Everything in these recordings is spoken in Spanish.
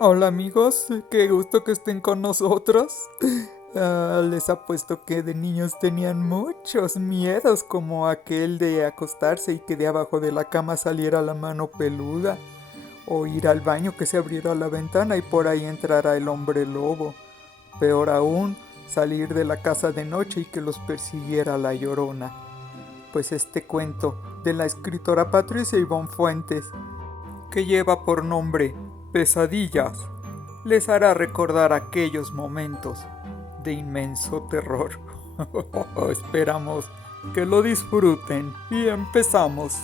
Hola amigos, qué gusto que estén con nosotros. Les apuesto que de niños tenían muchos miedos, como aquel de acostarse y que de abajo de la cama saliera la mano peluda, o ir al baño que se abriera la ventana y por ahí entrara el hombre lobo. Peor aún, salir de la casa de noche y que los persiguiera la llorona. Pues este cuento de la escritora Patricia Ivonne Fuentes, que lleva por nombre Pesadillas, les hará recordar aquellos momentos de inmenso terror. Esperamos que lo disfruten y empezamos.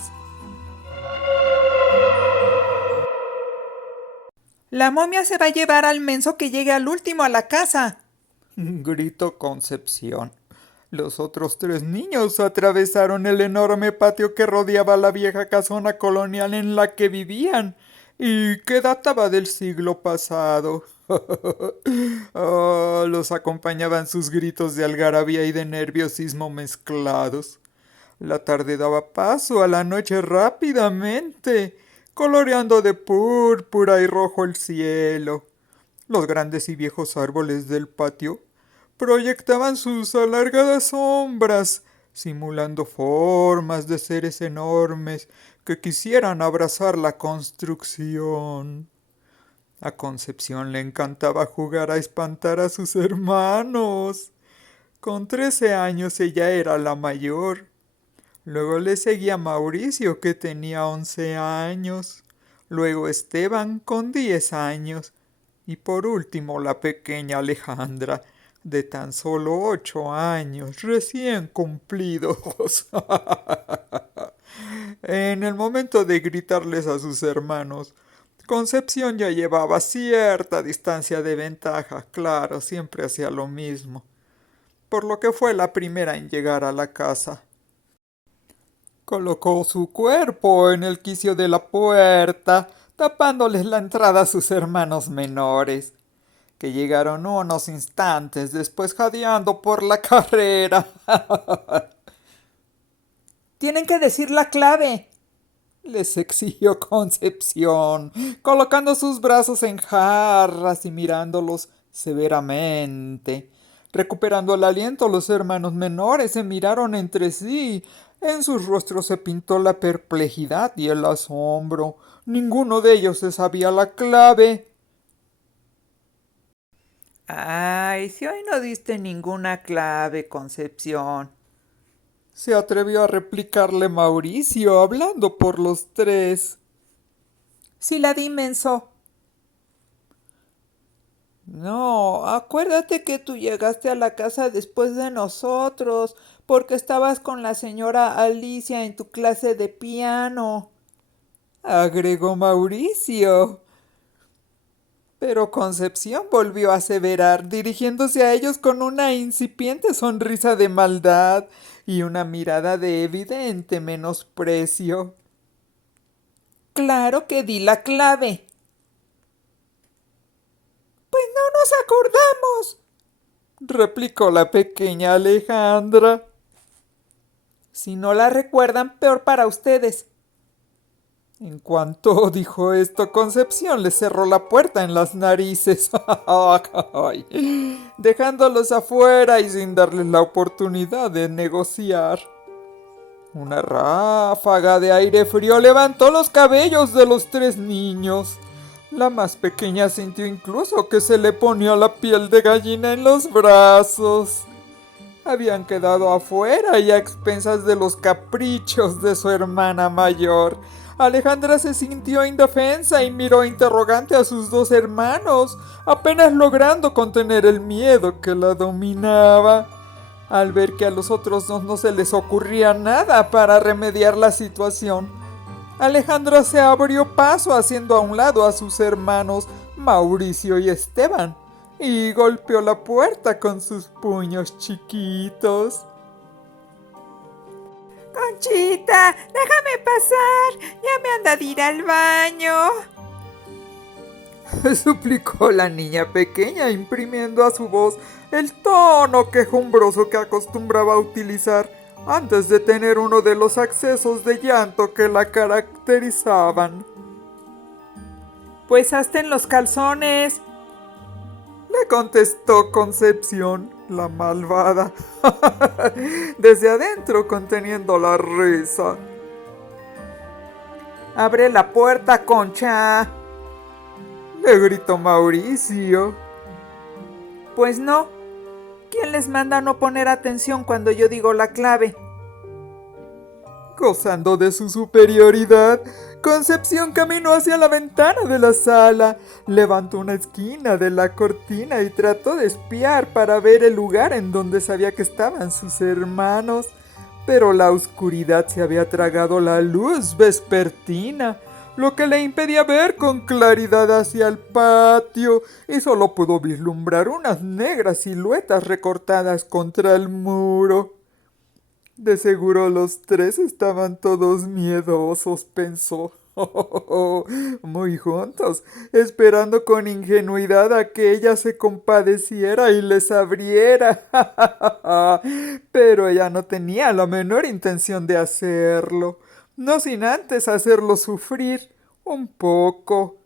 La momia se va a llevar al menso que llegue al último a la casa. Gritó Concepción. Los otros tres niños atravesaron el enorme patio que rodeaba la vieja casona colonial en la que vivían y que databa del siglo pasado. Oh, los acompañaban sus gritos de algarabía y de nerviosismo mezclados. La tarde daba paso a la noche rápidamente, coloreando de púrpura y rojo el cielo. Los grandes y viejos árboles del patio proyectaban sus alargadas sombras, simulando formas de seres enormes que quisieran abrazar la construcción. A Concepción le encantaba jugar a espantar a sus hermanos. Con 13 años ella era la mayor. Luego le seguía Mauricio, que tenía 11 años. Luego Esteban, con 10 años. Y por último la pequeña Alejandra, de tan solo 8 años, recién cumplidos. En el momento de gritarles a sus hermanos, Concepción ya llevaba cierta distancia de ventaja, claro, siempre hacía lo mismo, por lo que fue la primera en llegar a la casa. Colocó su cuerpo en el quicio de la puerta, tapándoles la entrada a sus hermanos menores, que llegaron unos instantes después jadeando por la carrera. Tienen que decir la clave. Les exigió Concepción, colocando sus brazos en jarras y mirándolos severamente. Recuperando el aliento, los hermanos menores se miraron entre sí. En sus rostros se pintó la perplejidad y el asombro. Ninguno de ellos se sabía la clave. Ay, si hoy no diste ninguna clave, Concepción. Se atrevió a replicarle Mauricio, hablando por los tres. Si la di, menso. No, acuérdate que tú llegaste a la casa después de nosotros, porque estabas con la señora Alicia en tu clase de piano. Agregó Mauricio. Pero Concepción volvió a aseverar, dirigiéndose a ellos con una incipiente sonrisa de maldad y una mirada de evidente menosprecio. Claro que di la clave. Pues no nos acordamos, Replicó la pequeña Alejandra. si no la recuerdan, peor para ustedes. En cuanto dijo esto, Concepción le cerró la puerta en las narices, dejándolos afuera y sin darles la oportunidad de negociar. Una ráfaga de aire frío levantó los cabellos de los tres niños. La más pequeña sintió incluso que se le ponía la piel de gallina en los brazos. Habían quedado afuera y a expensas de los caprichos de su hermana mayor. Alejandra se sintió indefensa y miró interrogante a sus dos hermanos, apenas logrando contener el miedo que la dominaba. Al ver que a los otros dos no se les ocurría nada para remediar la situación, Alejandra se abrió paso haciendo a un lado a sus hermanos Mauricio y Esteban y golpeó la puerta con sus puños chiquitos. Conchita, déjame pasar. Ya me anda de ir al baño. Suplicó la niña pequeña, imprimiendo a su voz el tono quejumbroso que acostumbraba a utilizar antes de tener uno de los accesos de llanto que la caracterizaban. Pues hazte en los calzones, le contestó Concepción, la malvada, desde adentro conteniendo la risa. abre la puerta, Concha. Le gritó Mauricio. Pues no. ¿Quién les manda a no poner atención cuando yo digo la clave? Gozando de su superioridad, Concepción caminó hacia la ventana de la sala, levantó una esquina de la cortina y trató de espiar para ver el lugar en donde sabía que estaban sus hermanos. Pero la oscuridad se había tragado la luz vespertina, lo que le impedía ver con claridad hacia el patio, y solo pudo vislumbrar unas negras siluetas recortadas contra el muro. De seguro los tres estaban todos miedosos, pensó. Muy juntos, esperando con ingenuidad a que ella se compadeciera y les abriera. Pero ella no tenía la menor intención de hacerlo, no sin antes hacerlo sufrir un poco.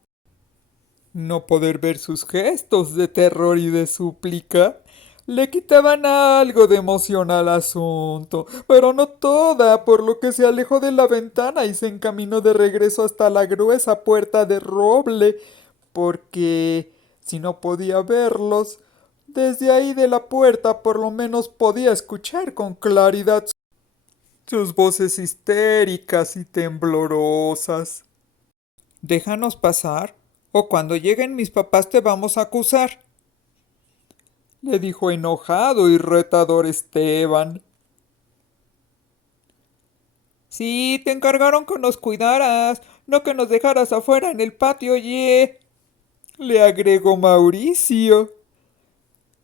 No poder ver sus gestos de terror y de súplica le quitaban algo de emoción al asunto, pero no toda, por lo que se alejó de la ventana y se encaminó de regreso hasta la gruesa puerta de roble, porque si no podía verlos, desde ahí de la puerta por lo menos podía escuchar con claridad sus voces histéricas y temblorosas. Déjanos pasar, o cuando lleguen mis papás te vamos a acusar, le dijo enojado y retador Esteban. Sí, te encargaron que nos cuidaras, no que nos dejaras afuera en el patio, oye, le agregó Mauricio.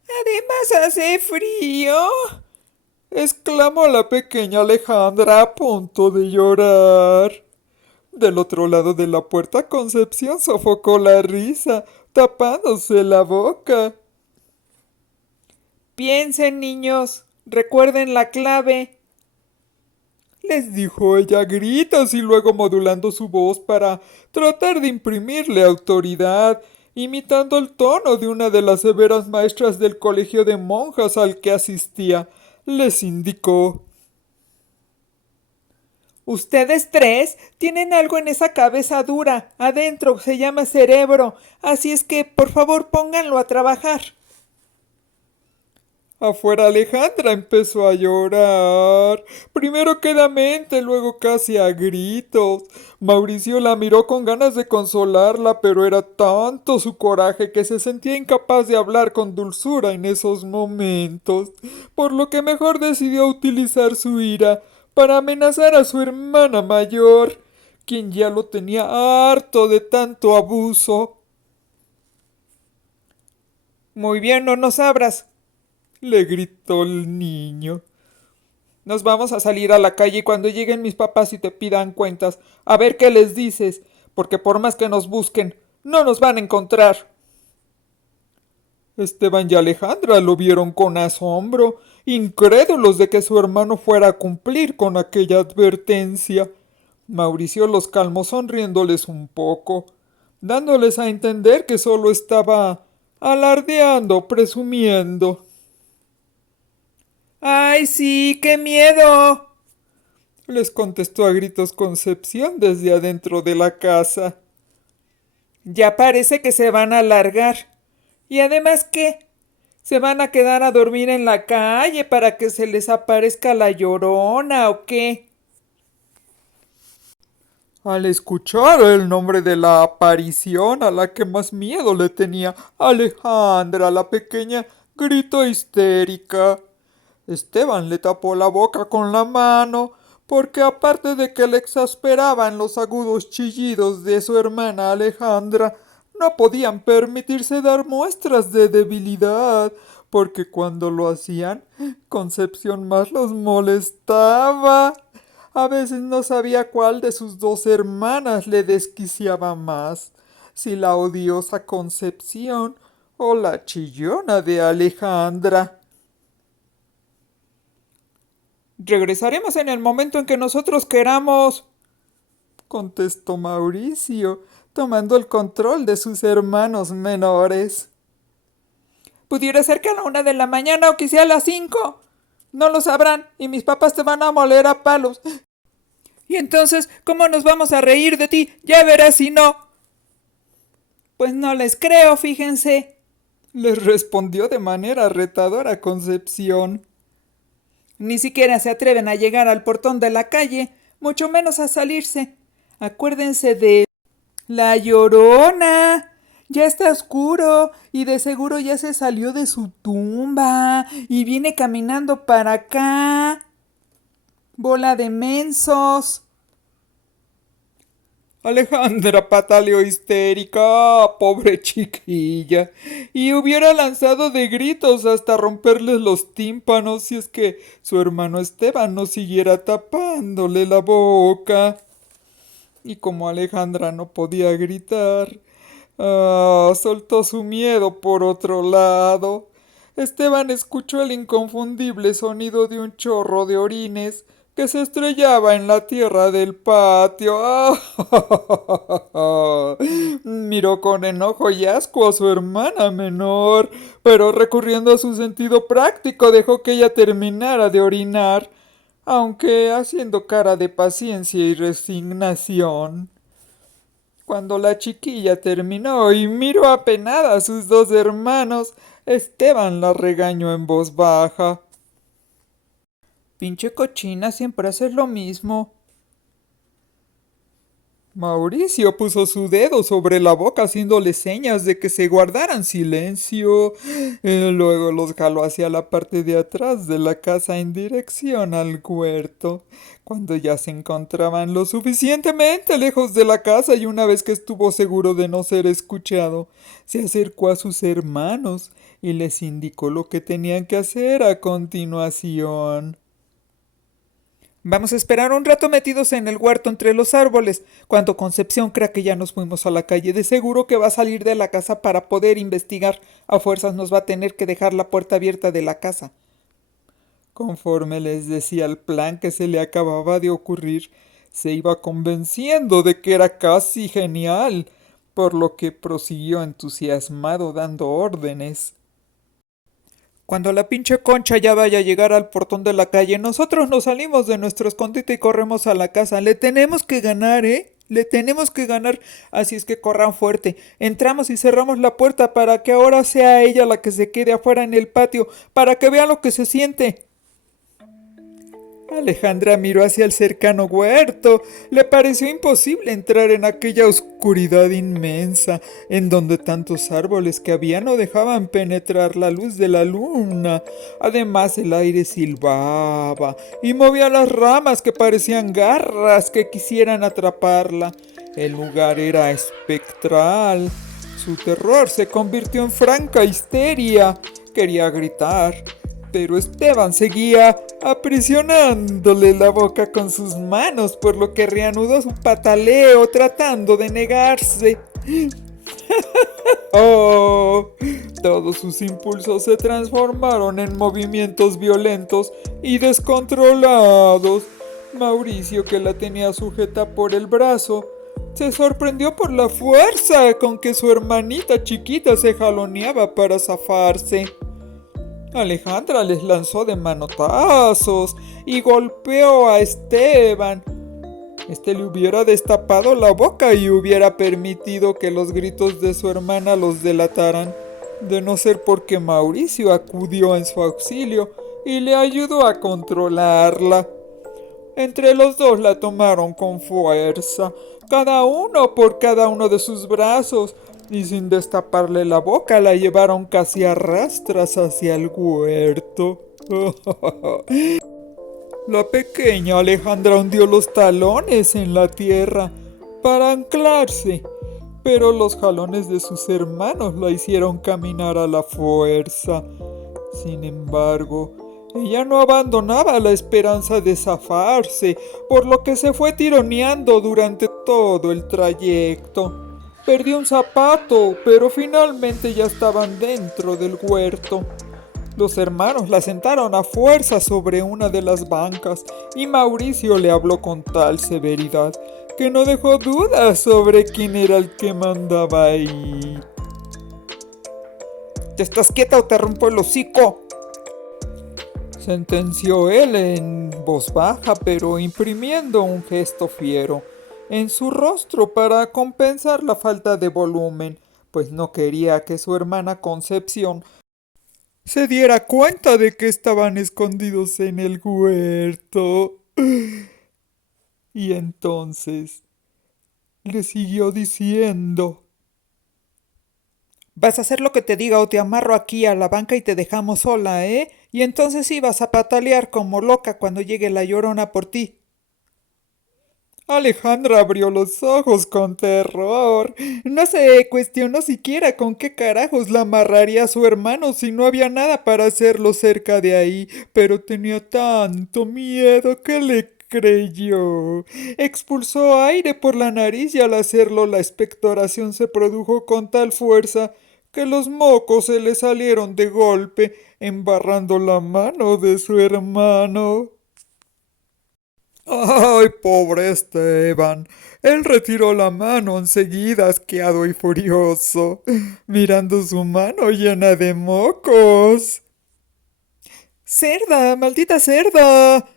Además hace frío, exclamó la pequeña Alejandra a punto de llorar. Del otro lado de la puerta Concepción sofocó la risa, tapándose la boca. Piensen, niños, recuerden la clave, les dijo ella a gritos y luego modulando su voz para tratar de imprimirle autoridad, imitando el tono de una de las severas maestras del colegio de monjas al que asistía, les indicó: ustedes tres tienen algo en esa cabeza dura, adentro, se llama cerebro, así es que por favor pónganlo a trabajar. Afuera Alejandra empezó a llorar, primero quedamente, luego casi a gritos. Mauricio la miró con ganas de consolarla, pero era tanto su coraje que se sentía incapaz de hablar con dulzura en esos momentos, por lo que mejor decidió utilizar su ira para amenazar a su hermana mayor, quien ya lo tenía harto de tanto abuso. Muy bien, no nos abras, le gritó el niño. Nos vamos a salir a la calle y cuando lleguen mis papás y te pidan cuentas, a ver qué les dices, porque por más que nos busquen, no nos van a encontrar. Esteban y Alejandra lo vieron con asombro, incrédulos de que su hermano fuera a cumplir con aquella advertencia. Mauricio los calmó sonriéndoles un poco, dándoles a entender que solo estaba alardeando, presumiendo. ¡Ay, sí, qué miedo! les contestó a gritos Concepción desde adentro de la casa. Ya parece que se van a largar. ¿Y además qué? ¿Se van a quedar a dormir en la calle para que se les aparezca la llorona o qué? Al escuchar el nombre de la aparición a la que más miedo le tenía Alejandra, la pequeña, gritó histérica. Esteban le tapó la boca con la mano, porque aparte de que le exasperaban los agudos chillidos de su hermana Alejandra, no podían permitirse dar muestras de debilidad, porque cuando lo hacían, Concepción más los molestaba. A veces no sabía cuál de sus dos hermanas le desquiciaba más, si la odiosa Concepción o la chillona de Alejandra. Regresaremos en el momento en que nosotros queramos, contestó Mauricio, tomando el control de sus hermanos menores. Pudiera ser que a la 1 de la mañana o quizá a las 5. No lo sabrán y mis papás te van a moler a palos. Y entonces, ¿cómo nos vamos a reír de ti? Ya verás si no. Pues no les creo, fíjense, les respondió de manera retadora Concepción. Ni siquiera se atreven a llegar al portón de la calle, mucho menos a salirse. Acuérdense de la Llorona. Ya está oscuro y de seguro ya se salió de su tumba y viene caminando para acá. Bola de mensos. Alejandra pataleó histérica, pobre chiquilla, y hubiera lanzado de gritos hasta romperles los tímpanos si es que su hermano Esteban no siguiera tapándole la boca. Y como Alejandra no podía gritar, soltó su miedo por otro lado. Esteban escuchó el inconfundible sonido de un chorro de orines que se estrellaba en la tierra del patio. Miró con enojo y asco a su hermana menor, pero recurriendo a su sentido práctico dejó que ella terminara de orinar, aunque haciendo cara de paciencia y resignación. Cuando la chiquilla terminó y miró apenada a sus dos hermanos, Esteban la regañó en voz baja. Pinche cochina, siempre haces lo mismo. Mauricio puso su dedo sobre la boca haciéndole señas de que se guardaran silencio. Luego los jaló hacia la parte de atrás de la casa en dirección al huerto. Cuando ya se encontraban lo suficientemente lejos de la casa y una vez que estuvo seguro de no ser escuchado, se acercó a sus hermanos y les indicó lo que tenían que hacer a continuación. Vamos a esperar un rato metidos en el huerto entre los árboles. Cuando Concepción crea que ya nos fuimos a la calle, de seguro que va a salir de la casa para poder investigar. A fuerzas nos va a tener que dejar la puerta abierta de la casa. Conforme les decía el plan que se le acababa de ocurrir, se iba convenciendo de que era casi genial, por lo que prosiguió entusiasmado dando órdenes. Cuando la pinche Concha ya vaya a llegar al portón de la calle, nosotros nos salimos de nuestro escondite y corremos a la casa. Le tenemos que ganar, ¿eh? Le tenemos que ganar. Así es que corran fuerte. Entramos y cerramos la puerta para que ahora sea ella la que se quede afuera en el patio, para que vea lo que se siente. Alejandra miró hacia el cercano huerto. Le pareció imposible entrar en aquella oscuridad inmensa, en donde tantos árboles que había no dejaban penetrar la luz de la luna. Además, el aire silbaba y movía las ramas que parecían garras que quisieran atraparla. El lugar era espectral. Su terror se convirtió en franca histeria. Quería gritar, pero Esteban seguía aprisionándole la boca con sus manos, por lo que reanudó su pataleo tratando de negarse. ¡Oh! Todos sus impulsos se transformaron en movimientos violentos y descontrolados. Mauricio, que la tenía sujeta por el brazo, se sorprendió por la fuerza con que su hermanita chiquita se jaloneaba para zafarse. Alejandra les lanzó de manotazos y golpeó a Esteban. Este le hubiera destapado la boca y hubiera permitido que los gritos de su hermana los delataran, de no ser porque Mauricio acudió en su auxilio y le ayudó a controlarla. Entre los dos la tomaron con fuerza, cada uno por cada uno de sus brazos, y sin destaparle la boca la llevaron casi a rastras hacia el huerto. La pequeña Alejandra hundió los talones en la tierra para anclarse, pero los jalones de sus hermanos la hicieron caminar a la fuerza. Sin embargo, ella no abandonaba la esperanza de zafarse, por lo que se fue tironeando durante todo el trayecto. Perdió un zapato, pero finalmente ya estaban dentro del huerto. Los hermanos la sentaron a fuerza sobre una de las bancas y Mauricio le habló con tal severidad que no dejó dudas sobre quién era el que mandaba ahí. ¿Te estás quieta o te rompo el hocico?, sentenció él en voz baja, pero imprimiendo un gesto fiero en su rostro para compensar la falta de volumen, pues no quería que su hermana Concepción se diera cuenta de que estaban escondidos en el huerto. Y entonces le siguió diciendo: vas a hacer lo que te diga o te amarro aquí a la banca y te dejamos sola, ¿eh? Y entonces sí vas a patalear como loca cuando llegue la Llorona por ti. Alejandra abrió los ojos con terror. No se cuestionó siquiera con qué carajos la amarraría a su hermano si no había nada para hacerlo cerca de ahí, pero tenía tanto miedo que le creyó. Expulsó aire por la nariz y al hacerlo la expectoración se produjo con tal fuerza que los mocos se le salieron de golpe, embarrando la mano de su hermano. ¡Ay, pobre Esteban! Él retiró la mano enseguida, asqueado y furioso, mirando su mano llena de mocos. ¡Cerda, maldita cerda!,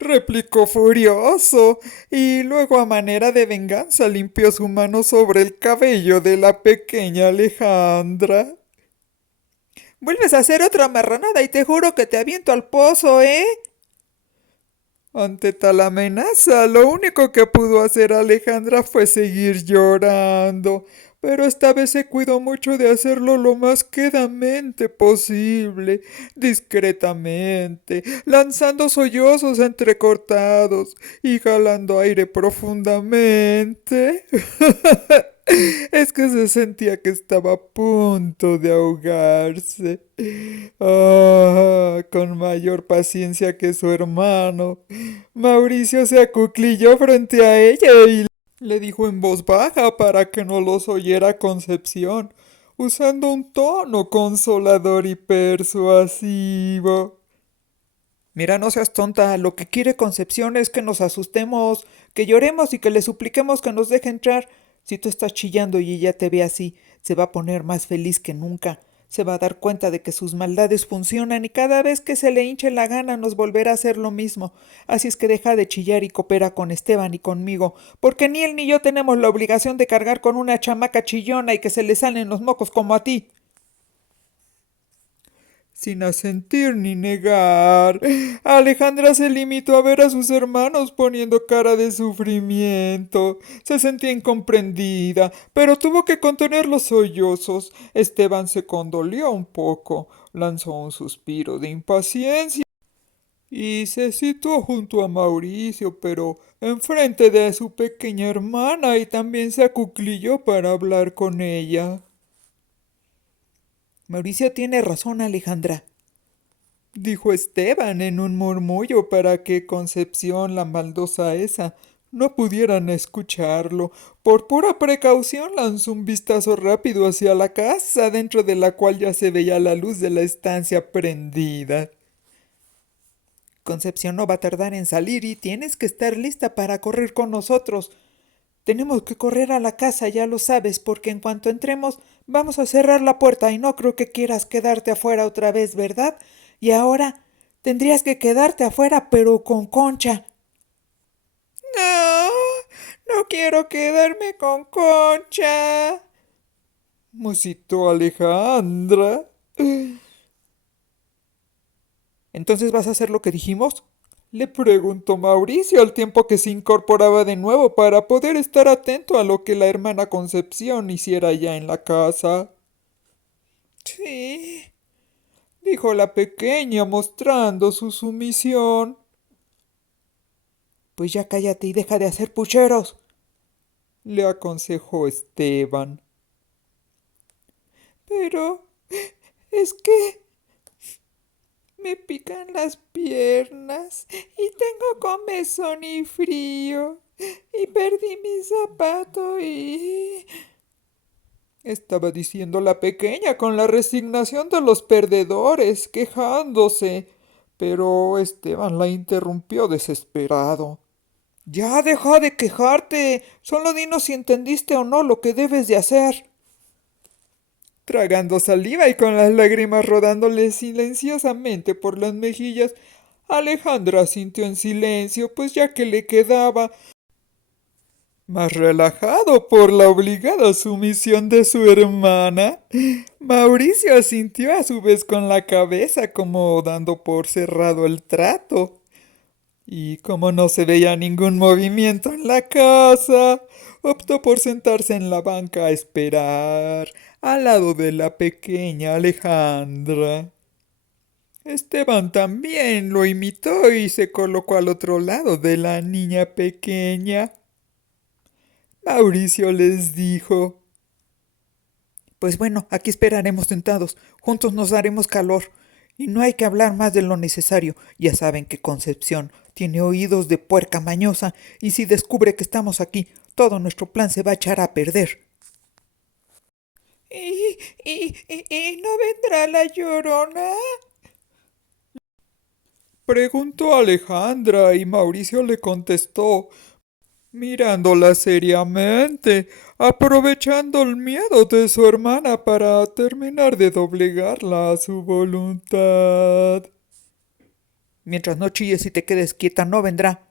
replicó furioso, y luego a manera de venganza limpió su mano sobre el cabello de la pequeña Alejandra. Vuelves a hacer otra marranada y te juro que te aviento al pozo, ¿eh? Ante tal amenaza, lo único que pudo hacer Alejandra fue seguir llorando, pero esta vez se cuidó mucho de hacerlo lo más quedamente posible, discretamente, lanzando sollozos entrecortados y jalando aire profundamente. Es que se sentía que estaba a punto de ahogarse. Con mayor paciencia que su hermano, Mauricio se acuclilló frente a ella y le dijo en voz baja para que no los oyera Concepción, usando un tono consolador y persuasivo. Mira, no seas tonta, lo que quiere Concepción es que nos asustemos, que lloremos y que le supliquemos que nos deje entrar. Si tú estás chillando y ella te ve así, se va a poner más feliz que nunca. Se va a dar cuenta de que sus maldades funcionan y cada vez que se le hinche la gana nos volverá a hacer lo mismo. Así es que deja de chillar y coopera con Esteban y conmigo, porque ni él ni yo tenemos la obligación de cargar con una chamaca chillona y que se le salen los mocos como a ti. Sin asentir ni negar, Alejandra se limitó a ver a sus hermanos poniendo cara de sufrimiento. Se sentía incomprendida, pero tuvo que contener los sollozos. Esteban se condolió un poco, lanzó un suspiro de impaciencia y se situó junto a Mauricio, pero enfrente de su pequeña hermana, y también se acuclilló para hablar con ella. Mauricio tiene razón, Alejandra, dijo Esteban en un murmullo para que Concepción, la maldosa esa, no pudieran escucharlo. Por pura precaución lanzó un vistazo rápido hacia la casa, dentro de la cual ya se veía la luz de la estancia prendida. Concepción no va a tardar en salir y tienes que estar lista para correr con nosotros. Tenemos que correr a la casa, ya lo sabes, porque en cuanto entremos vamos a cerrar la puerta y no creo que quieras quedarte afuera otra vez, ¿verdad? Y ahora tendrías que quedarte afuera, pero con Concha. No, no quiero quedarme con Concha, musitó Alejandra. ¿Entonces vas a hacer lo que dijimos?, le preguntó Mauricio al tiempo que se incorporaba de nuevo para poder estar atento a lo que la hermana Concepción hiciera ya en la casa. Sí, dijo la pequeña mostrando su sumisión. Pues ya cállate y deja de hacer pucheros, le aconsejó Esteban. Pero es que me pican las piernas y tengo comezón y frío y perdí mi zapato y... estaba diciendo la pequeña con la resignación de los perdedores, quejándose. Pero Esteban la interrumpió desesperado. Ya deja de quejarte. Solo dinos si entendiste o no lo que debes de hacer. Tragando saliva y con las lágrimas rodándole silenciosamente por las mejillas, Alejandra asintió en silencio, pues ya que le quedaba más relajado por la obligada sumisión de su hermana. Mauricio asintió a su vez con la cabeza, como dando por cerrado el trato. Y como no se veía ningún movimiento en la casa, optó por sentarse en la banca a esperar, al lado de la pequeña Alejandra. Esteban también lo imitó y se colocó al otro lado de la niña pequeña. Mauricio les dijo: Pues bueno, aquí esperaremos sentados. Juntos nos daremos calor. Y no hay que hablar más de lo necesario. Ya saben que Concepción tiene oídos de puerca mañosa y si descubre que estamos aquí, todo nuestro plan se va a echar a perder. ¿Y no vendrá la Llorona? preguntó Alejandra y Mauricio le contestó, mirándola seriamente, aprovechando el miedo de su hermana para terminar de doblegarla a su voluntad. Mientras no chilles y te quedes quieta, no vendrá.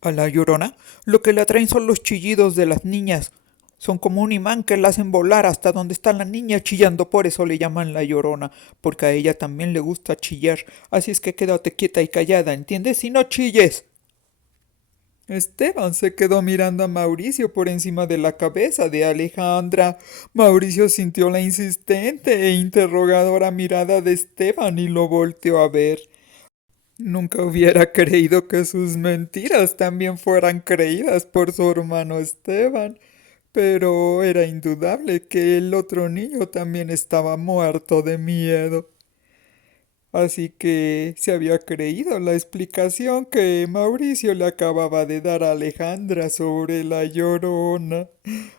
A la Llorona lo que le atraen son los chillidos de las niñas. Son como un imán que la hacen volar hasta donde está la niña chillando, por eso le llaman la Llorona, porque a ella también le gusta chillar. Así es que quédate quieta y callada, ¿entiendes? Y no chilles. Esteban se quedó mirando a Mauricio por encima de la cabeza de Alejandra. Mauricio sintió la insistente e interrogadora mirada de Esteban y lo volteó a ver. Nunca hubiera creído que sus mentiras también fueran creídas por su hermano Esteban, pero era indudable que el otro niño también estaba muerto de miedo. Así que se había creído la explicación que Mauricio le acababa de dar a Alejandra sobre la Llorona.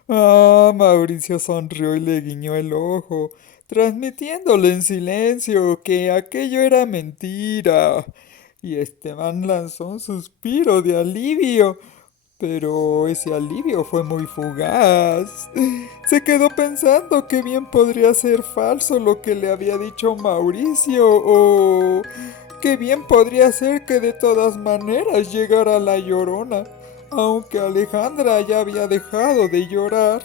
Ah, Mauricio sonrió y le guiñó el ojo, transmitiéndole en silencio que aquello era mentira. Y Esteban lanzó un suspiro de alivio, pero ese alivio fue muy fugaz. Se quedó pensando que bien podría ser falso lo que le había dicho Mauricio, o que bien podría ser que de todas maneras llegara la Llorona, aunque Alejandra ya había dejado de llorar.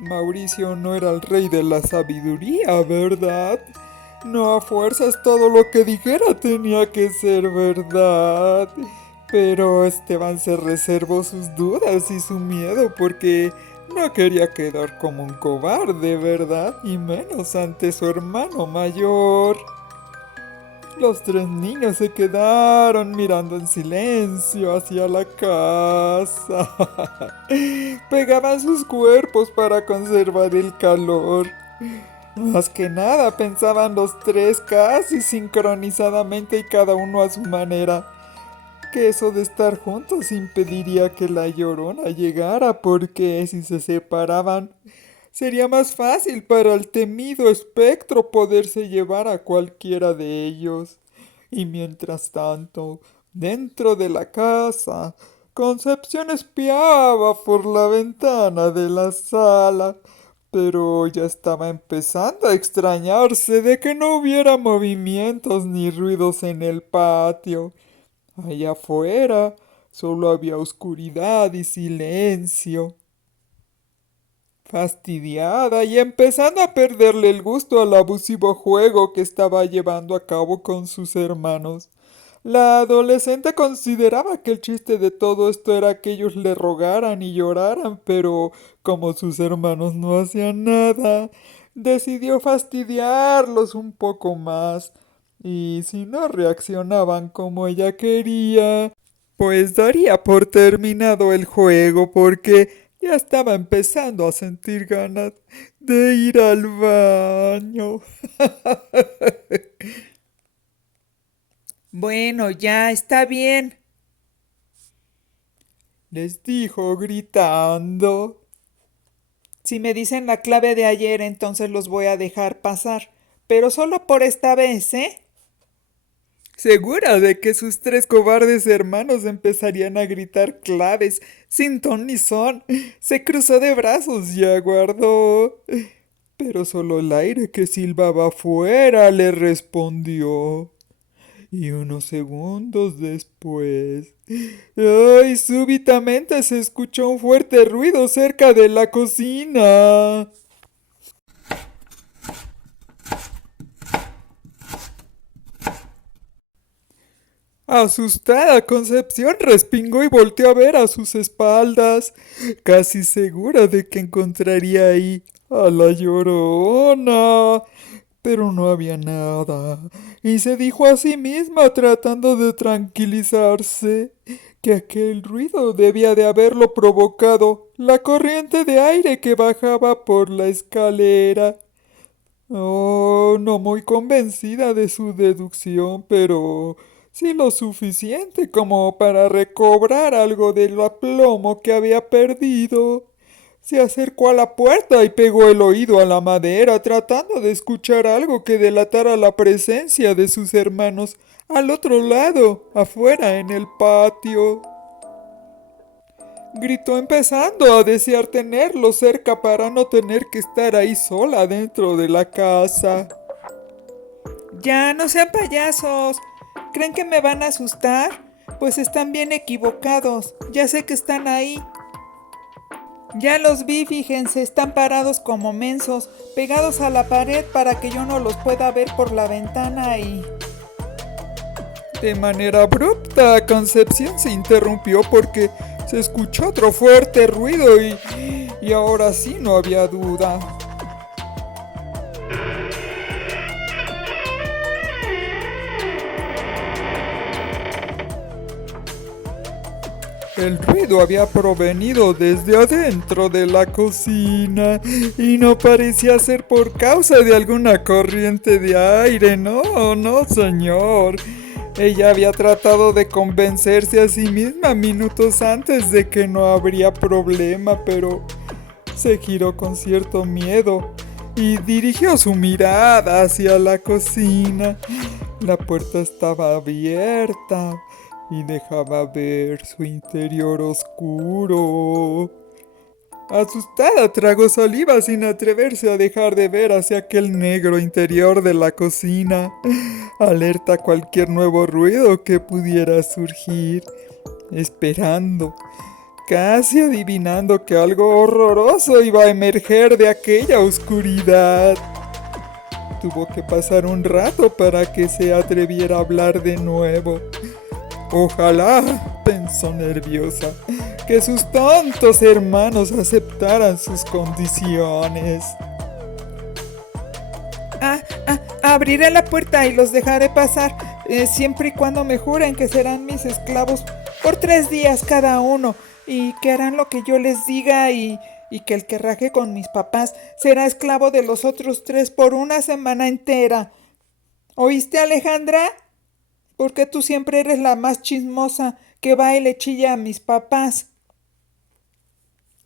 Mauricio no era el rey de la sabiduría, ¿verdad? No a fuerzas todo lo que dijera tenía que ser verdad. Pero Esteban se reservó sus dudas y su miedo porque no quería quedar como un cobarde, ¿verdad? Y menos ante su hermano mayor. Los tres niños se quedaron mirando en silencio hacia la casa. Pegaban sus cuerpos para conservar el calor. Más que nada pensaban los tres casi sincronizadamente y cada uno a su manera, que eso de estar juntos impediría que la Llorona llegara, porque si se separaban sería más fácil para el temido espectro poderse llevar a cualquiera de ellos. Y mientras tanto, dentro de la casa, Concepción espiaba por la ventana de la sala, pero ya estaba empezando a extrañarse de que no hubiera movimientos ni ruidos en el patio. Allá afuera solo había oscuridad y silencio. Fastidiada y empezando a perderle el gusto al abusivo juego que estaba llevando a cabo con sus hermanos, la adolescente consideraba que el chiste de todo esto era que ellos le rogaran y lloraran, pero como sus hermanos no hacían nada, decidió fastidiarlos un poco más. Y si no reaccionaban como ella quería, pues daría por terminado el juego porque ya estaba empezando a sentir ganas de ir al baño. Bueno, ya está bien. Les dijo gritando. Si me dicen la clave de ayer, entonces los voy a dejar pasar. Pero solo por esta vez, ¿eh? segura de que sus tres cobardes hermanos empezarían a gritar claves sin ton ni son. Se cruzó de brazos y aguardó. Pero solo el aire que silbaba afuera le respondió. Y unos segundos después, ¡ay! Súbitamente se escuchó un fuerte ruido cerca de la cocina. Asustada, Concepción respingó y volteó a ver a sus espaldas, casi segura de que encontraría ahí a la Llorona. Pero no había nada, y se dijo a sí misma, tratando de tranquilizarse, que aquel ruido debía de haberlo provocado la corriente de aire que bajaba por la escalera. Oh, no muy convencida de su deducción, pero sí lo suficiente como para recobrar algo del aplomo que había perdido. Se acercó a la puerta y pegó el oído a la madera, tratando de escuchar algo que delatara la presencia de sus hermanos al otro lado, afuera en el patio. Gritó empezando a desear tenerlo cerca para no tener que estar ahí sola dentro de la casa. Ya, no sean payasos. ¿Creen que me van a asustar? Pues están bien equivocados. Ya sé que están ahí. Ya los vi, fíjense, están parados como mensos, pegados a la pared para que yo no los pueda ver por la ventana y... De manera abrupta, Concepción se interrumpió porque se escuchó otro fuerte ruido y ahora sí no había duda. El ruido había provenido desde adentro de la cocina y no parecía ser por causa de alguna corriente de aire. No, no, señor. Ella había tratado de convencerse a sí misma minutos antes de que no habría problema, pero se giró con cierto miedo y dirigió su mirada hacia la cocina. La puerta estaba abierta y dejaba ver su interior oscuro. Asustada, tragó saliva sin atreverse a dejar de ver hacia aquel negro interior de la cocina, alerta a cualquier nuevo ruido que pudiera surgir, esperando, casi adivinando que algo horroroso iba a emerger de aquella oscuridad. Tuvo que pasar un rato para que se atreviera a hablar de nuevo. Ojalá, pensó nerviosa, que sus tontos hermanos aceptaran sus condiciones. Abriré la puerta y los dejaré pasar, siempre y cuando me juren que serán mis esclavos por 3 días cada uno, y que harán lo que yo les diga y que el que raje con mis papás será esclavo de los otros 3 por una semana entera. ¿Oíste, Alejandra? Porque tú siempre eres la más chismosa que va y le chilla a mis papás.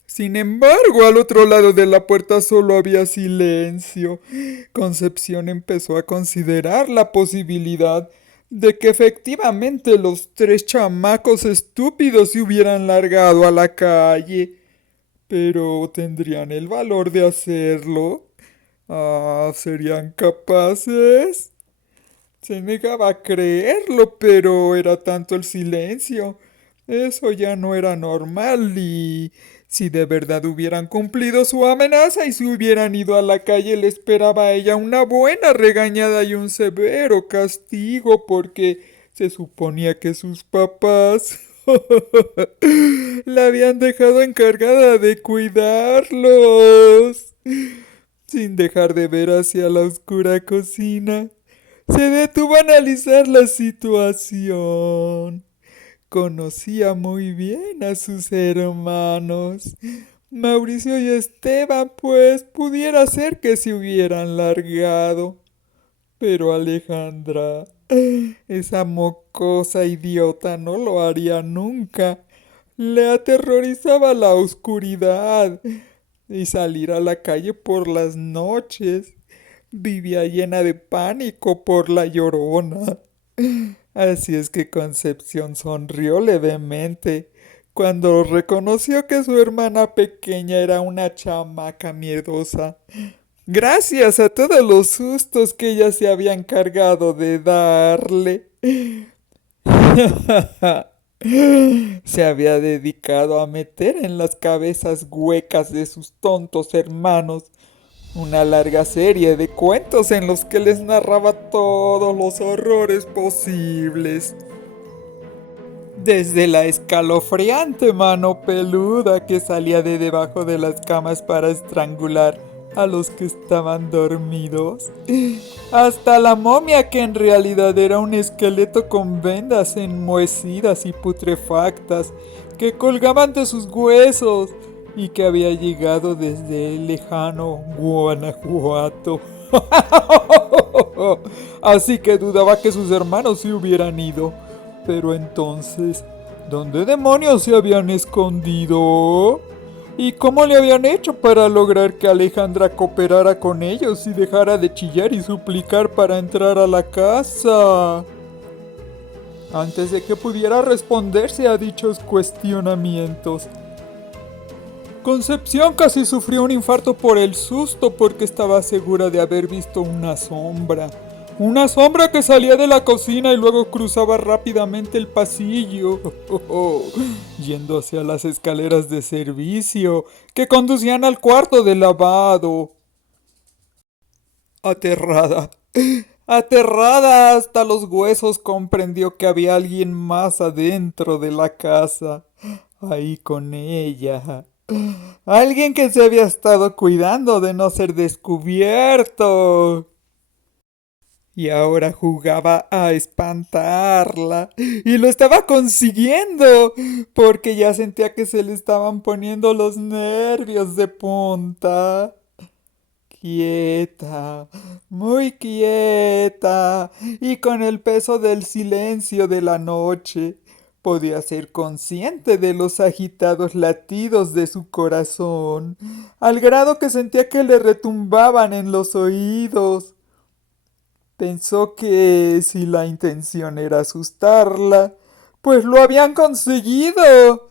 Sin embargo, al otro lado de la puerta solo había silencio. Concepción empezó a considerar la posibilidad de que efectivamente los 3 chamacos estúpidos se hubieran largado a la calle. Pero ¿tendrían el valor de hacerlo? ¿Serían capaces? Se negaba a creerlo, pero era tanto el silencio. Eso ya no era normal y si de verdad hubieran cumplido su amenaza y se hubieran ido a la calle, le esperaba a ella una buena regañada y un severo castigo porque se suponía que sus papás la habían dejado encargada de cuidarlos. Sin dejar de ver hacia la oscura cocina, se detuvo a analizar la situación. Conocía muy bien a sus hermanos. Mauricio y Esteban, pues, pudiera ser que se hubieran largado. Pero Alejandra, esa mocosa idiota, no lo haría nunca. Le aterrorizaba la oscuridad y salir a la calle por las noches. Vivía llena de pánico por la Llorona. Así es que Concepción sonrió levemente cuando reconoció que su hermana pequeña era una chamaca miedosa. Gracias a todos los sustos que ella se había encargado de darle. Se había dedicado a meter en las cabezas huecas de sus tontos hermanos una larga serie de cuentos en los que les narraba todos los horrores posibles. Desde la escalofriante mano peluda que salía de debajo de las camas para estrangular a los que estaban dormidos, hasta la momia que en realidad era un esqueleto con vendas enmohecidas y putrefactas que colgaban de sus huesos y que había llegado desde el lejano Guanajuato. Así que dudaba que sus hermanos se hubieran ido. Pero entonces, ¿dónde demonios se habían escondido? ¿Y cómo le habían hecho para lograr que Alejandra cooperara con ellos y dejara de chillar y suplicar para entrar a la casa? Antes de que pudiera responderse a dichos cuestionamientos, Concepción casi sufrió un infarto por el susto porque estaba segura de haber visto una sombra. Una sombra que salía de la cocina y luego cruzaba rápidamente el pasillo, yendo hacia las escaleras de servicio que conducían al cuarto de lavado. Aterrada, aterrada hasta los huesos, comprendió que había alguien más adentro de la casa, ahí con ella. Alguien que se había estado cuidando de no ser descubierto. Y ahora jugaba a espantarla. Y lo estaba consiguiendo. Porque ya sentía que se le estaban poniendo los nervios de punta. Quieta, muy quieta. Y con el peso del silencio de la noche, podía ser consciente de los agitados latidos de su corazón, al grado que sentía que le retumbaban en los oídos. Pensó que si la intención era asustarla, pues lo habían conseguido,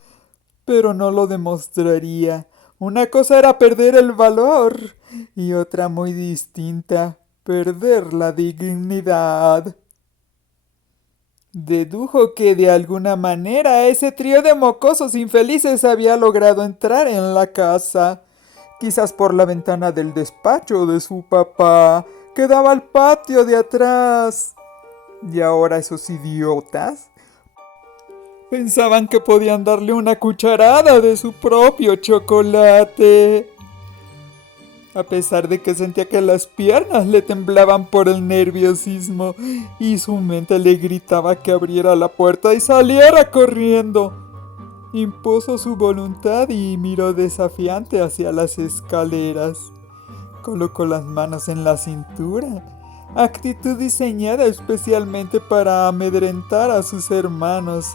pero no lo demostraría. Una cosa era perder el valor y otra muy distinta, perder la dignidad. Dedujo que de alguna manera ese trío de mocosos infelices había logrado entrar en la casa, quizás por la ventana del despacho de su papá, que daba al patio de atrás. Y ahora esos idiotas pensaban que podían darle una cucharada de su propio chocolate. A pesar de que sentía que las piernas le temblaban por el nerviosismo y su mente le gritaba que abriera la puerta y saliera corriendo. Impuso su voluntad y miró desafiante hacia las escaleras. Colocó las manos en la cintura, actitud diseñada especialmente para amedrentar a sus hermanos,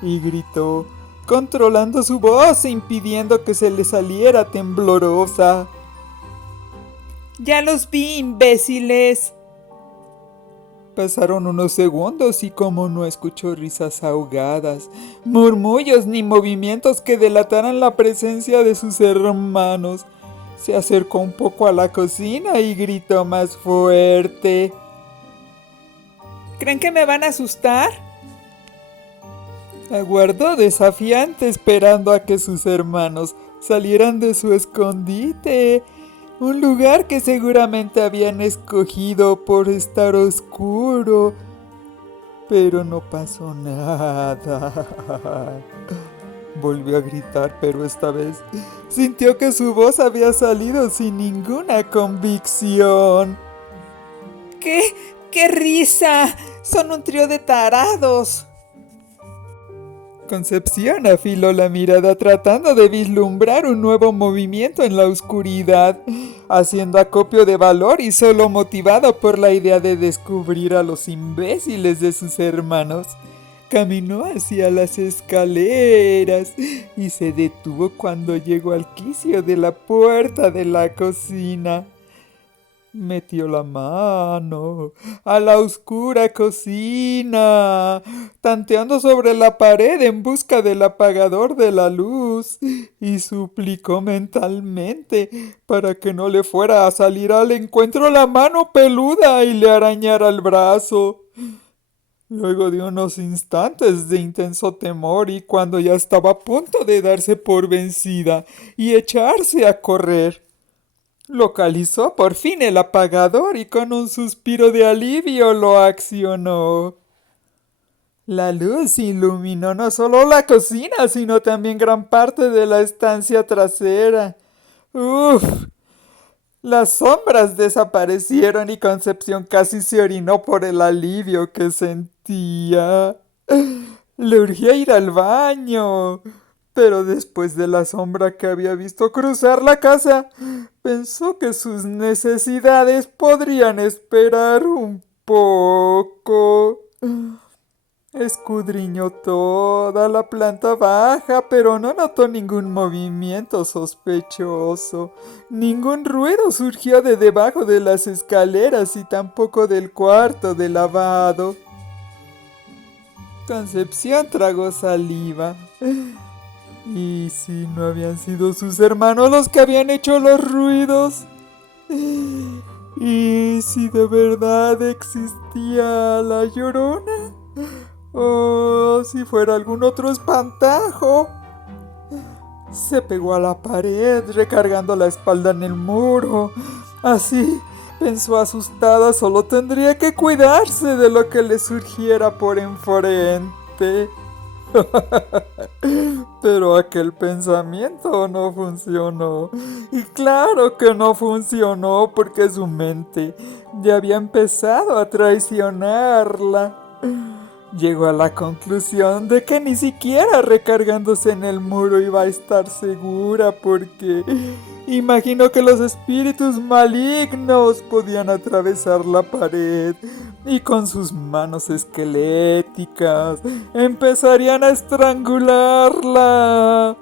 y gritó, controlando su voz e impidiendo que se le saliera temblorosa. Ya los vi, imbéciles. Pasaron unos segundos y como no escuchó risas ahogadas, murmullos ni movimientos que delataran la presencia de sus hermanos, se acercó un poco a la cocina y gritó más fuerte. ¿Creen que me van a asustar? Aguardó desafiante esperando a que sus hermanos salieran de su escondite, un lugar que seguramente habían escogido por estar oscuro, pero no pasó nada. Volvió a gritar, pero esta vez sintió que su voz había salido sin ninguna convicción. ¡Qué risa! Son un trío de tarados. Concepción afiló la mirada tratando de vislumbrar un nuevo movimiento en la oscuridad, haciendo acopio de valor y solo motivado por la idea de descubrir a los imbéciles de sus hermanos. Caminó hacia las escaleras y se detuvo cuando llegó al quicio de la puerta de la cocina. Metió la mano a la oscura cocina, tanteando sobre la pared en busca del apagador de la luz, y suplicó mentalmente para que no le fuera a salir al encuentro la mano peluda y le arañara el brazo. Luego de unos instantes de intenso temor y cuando ya estaba a punto de darse por vencida y echarse a correr, localizó por fin el apagador y con un suspiro de alivio lo accionó. La luz iluminó no solo la cocina, sino también gran parte de la estancia trasera. ¡Uf! Las sombras desaparecieron y Concepción casi se orinó por el alivio que sentía. Le urgía ir al baño, pero después de la sombra que había visto cruzar la casa, pensó que sus necesidades podrían esperar un poco. Escudriñó toda la planta baja, pero no notó ningún movimiento sospechoso. Ningún ruido surgió de debajo de las escaleras y tampoco del cuarto de lavado. Concepción tragó saliva. ¿Y si no habían sido sus hermanos los que habían hecho los ruidos? ¿Y si de verdad existía la Llorona? ¿O si fuera algún otro espantajo? Se pegó a la pared, recargando la espalda en el muro. Así, pensó asustada, solo tendría que cuidarse de lo que le surgiera por enfrente. Pero aquel pensamiento no funcionó. Y claro que no funcionó porque su mente ya había empezado a traicionarla. Llegó a la conclusión de que ni siquiera recargándose en el muro iba a estar segura porque imaginó que los espíritus malignos podían atravesar la pared y con sus manos esqueléticas empezarían a estrangularla.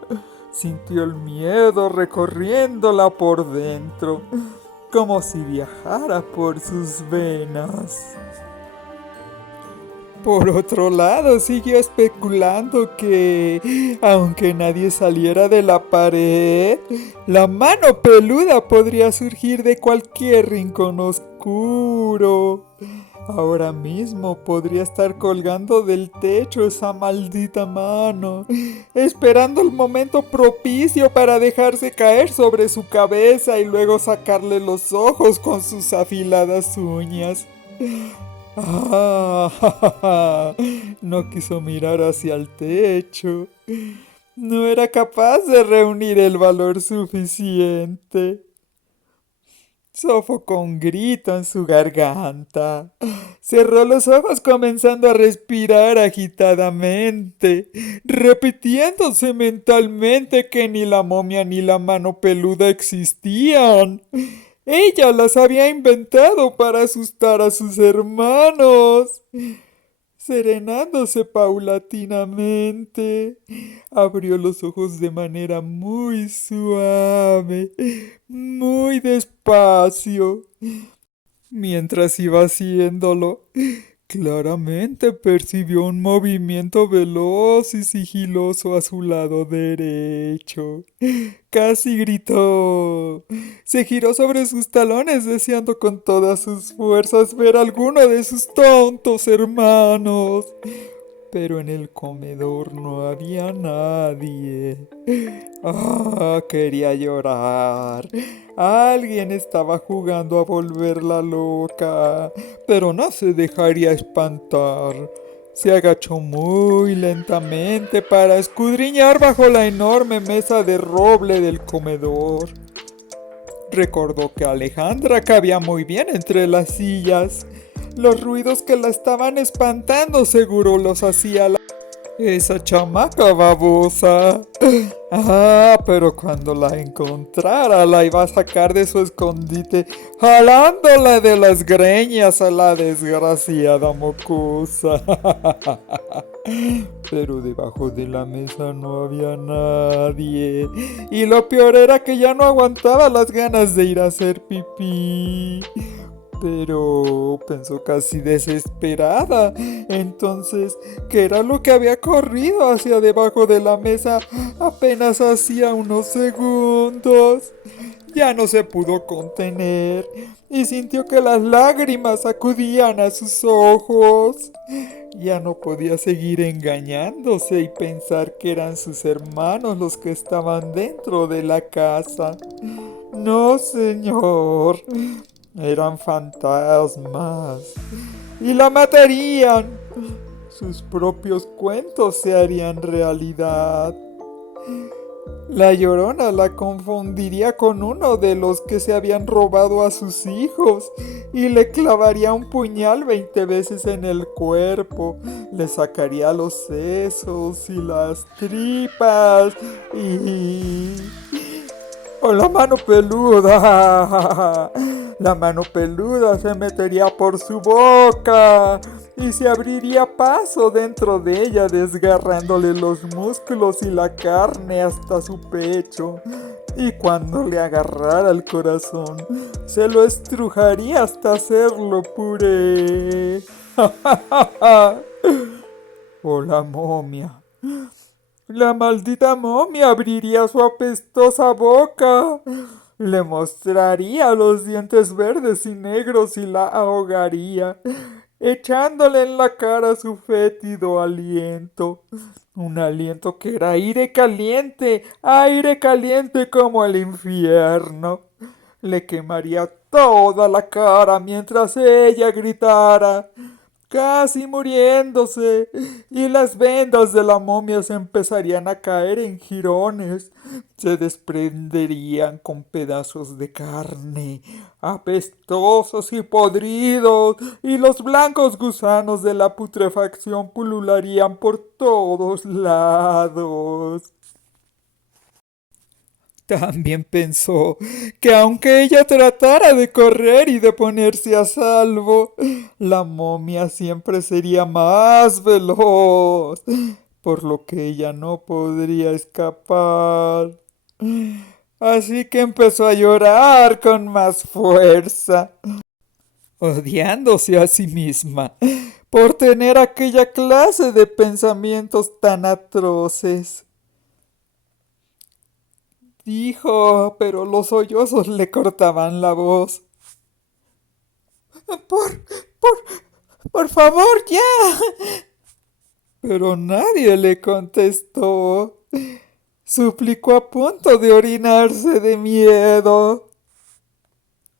Sintió el miedo recorriéndola por dentro, como si viajara por sus venas. Por otro lado, siguió especulando que, aunque nadie saliera de la pared, la mano peluda podría surgir de cualquier rincón oscuro. Ahora mismo podría estar colgando del techo esa maldita mano, esperando el momento propicio para dejarse caer sobre su cabeza y luego sacarle los ojos con sus afiladas uñas. No quiso mirar hacia el techo. No era capaz de reunir el valor suficiente. Sofocó un grito en su garganta. Cerró los ojos comenzando a respirar agitadamente, repitiéndose mentalmente que ni la momia ni la mano peluda existían. Ella las había inventado para asustar a sus hermanos. Serenándose paulatinamente, abrió los ojos de manera muy suave, muy despacio. Mientras iba haciéndolo, claramente percibió un movimiento veloz y sigiloso a su lado derecho. Casi gritó. Se giró sobre sus talones deseando con todas sus fuerzas ver a alguno de sus tontos hermanos. Pero en el comedor no había nadie. Quería llorar. Alguien estaba jugando a volverla loca, pero no se dejaría espantar. Se agachó muy lentamente para escudriñar bajo la enorme mesa de roble del comedor. Recordó que Alejandra cabía muy bien entre las sillas. Los ruidos que la estaban espantando seguro los hacía esa chamaca babosa. Pero cuando la encontrara la iba a sacar de su escondite, jalándola de las greñas a la desgraciada mocosa. pero debajo de la mesa no había nadie. Y lo peor era que ya no aguantaba las ganas de ir a hacer pipí. Pero pensó casi desesperada. Entonces, ¿qué era lo que había corrido hacia debajo de la mesa apenas hacía unos segundos? Ya no se pudo contener y sintió que las lágrimas acudían a sus ojos. Ya no podía seguir engañándose y pensar que eran sus hermanos los que estaban dentro de la casa. No, señor, eran fantasmas y la matarían. Sus propios cuentos se harían realidad. La Llorona la confundiría con uno de los que se habían robado a sus hijos y le clavaría un puñal 20 veces en el cuerpo, le sacaría los sesos y las tripas y... ¡Oh, la mano peluda! La mano peluda se metería por su boca y se abriría paso dentro de ella, desgarrándole los músculos y la carne hasta su pecho. Y cuando le agarrara el corazón, se lo estrujaría hasta hacerlo puré. ¡Oh, la momia! La maldita momia abriría su apestosa boca, le mostraría los dientes verdes y negros y la ahogaría, echándole en la cara su fétido aliento. Un aliento que era aire caliente como el infierno. Le quemaría toda la cara mientras ella gritara, casi muriéndose, y las vendas de la momia se empezarían a caer en jirones, se desprenderían con pedazos de carne, apestosos y podridos, y los blancos gusanos de la putrefacción pulularían por todos lados. También pensó que aunque ella tratara de correr y de ponerse a salvo, la momia siempre sería más veloz, por lo que ella no podría escapar. Así que empezó a llorar con más fuerza, odiándose a sí misma por tener aquella clase de pensamientos tan atroces. Dijo, pero los sollozos le cortaban la voz. Por, por favor, ya. Pero nadie le contestó. Suplicó a punto de orinarse de miedo.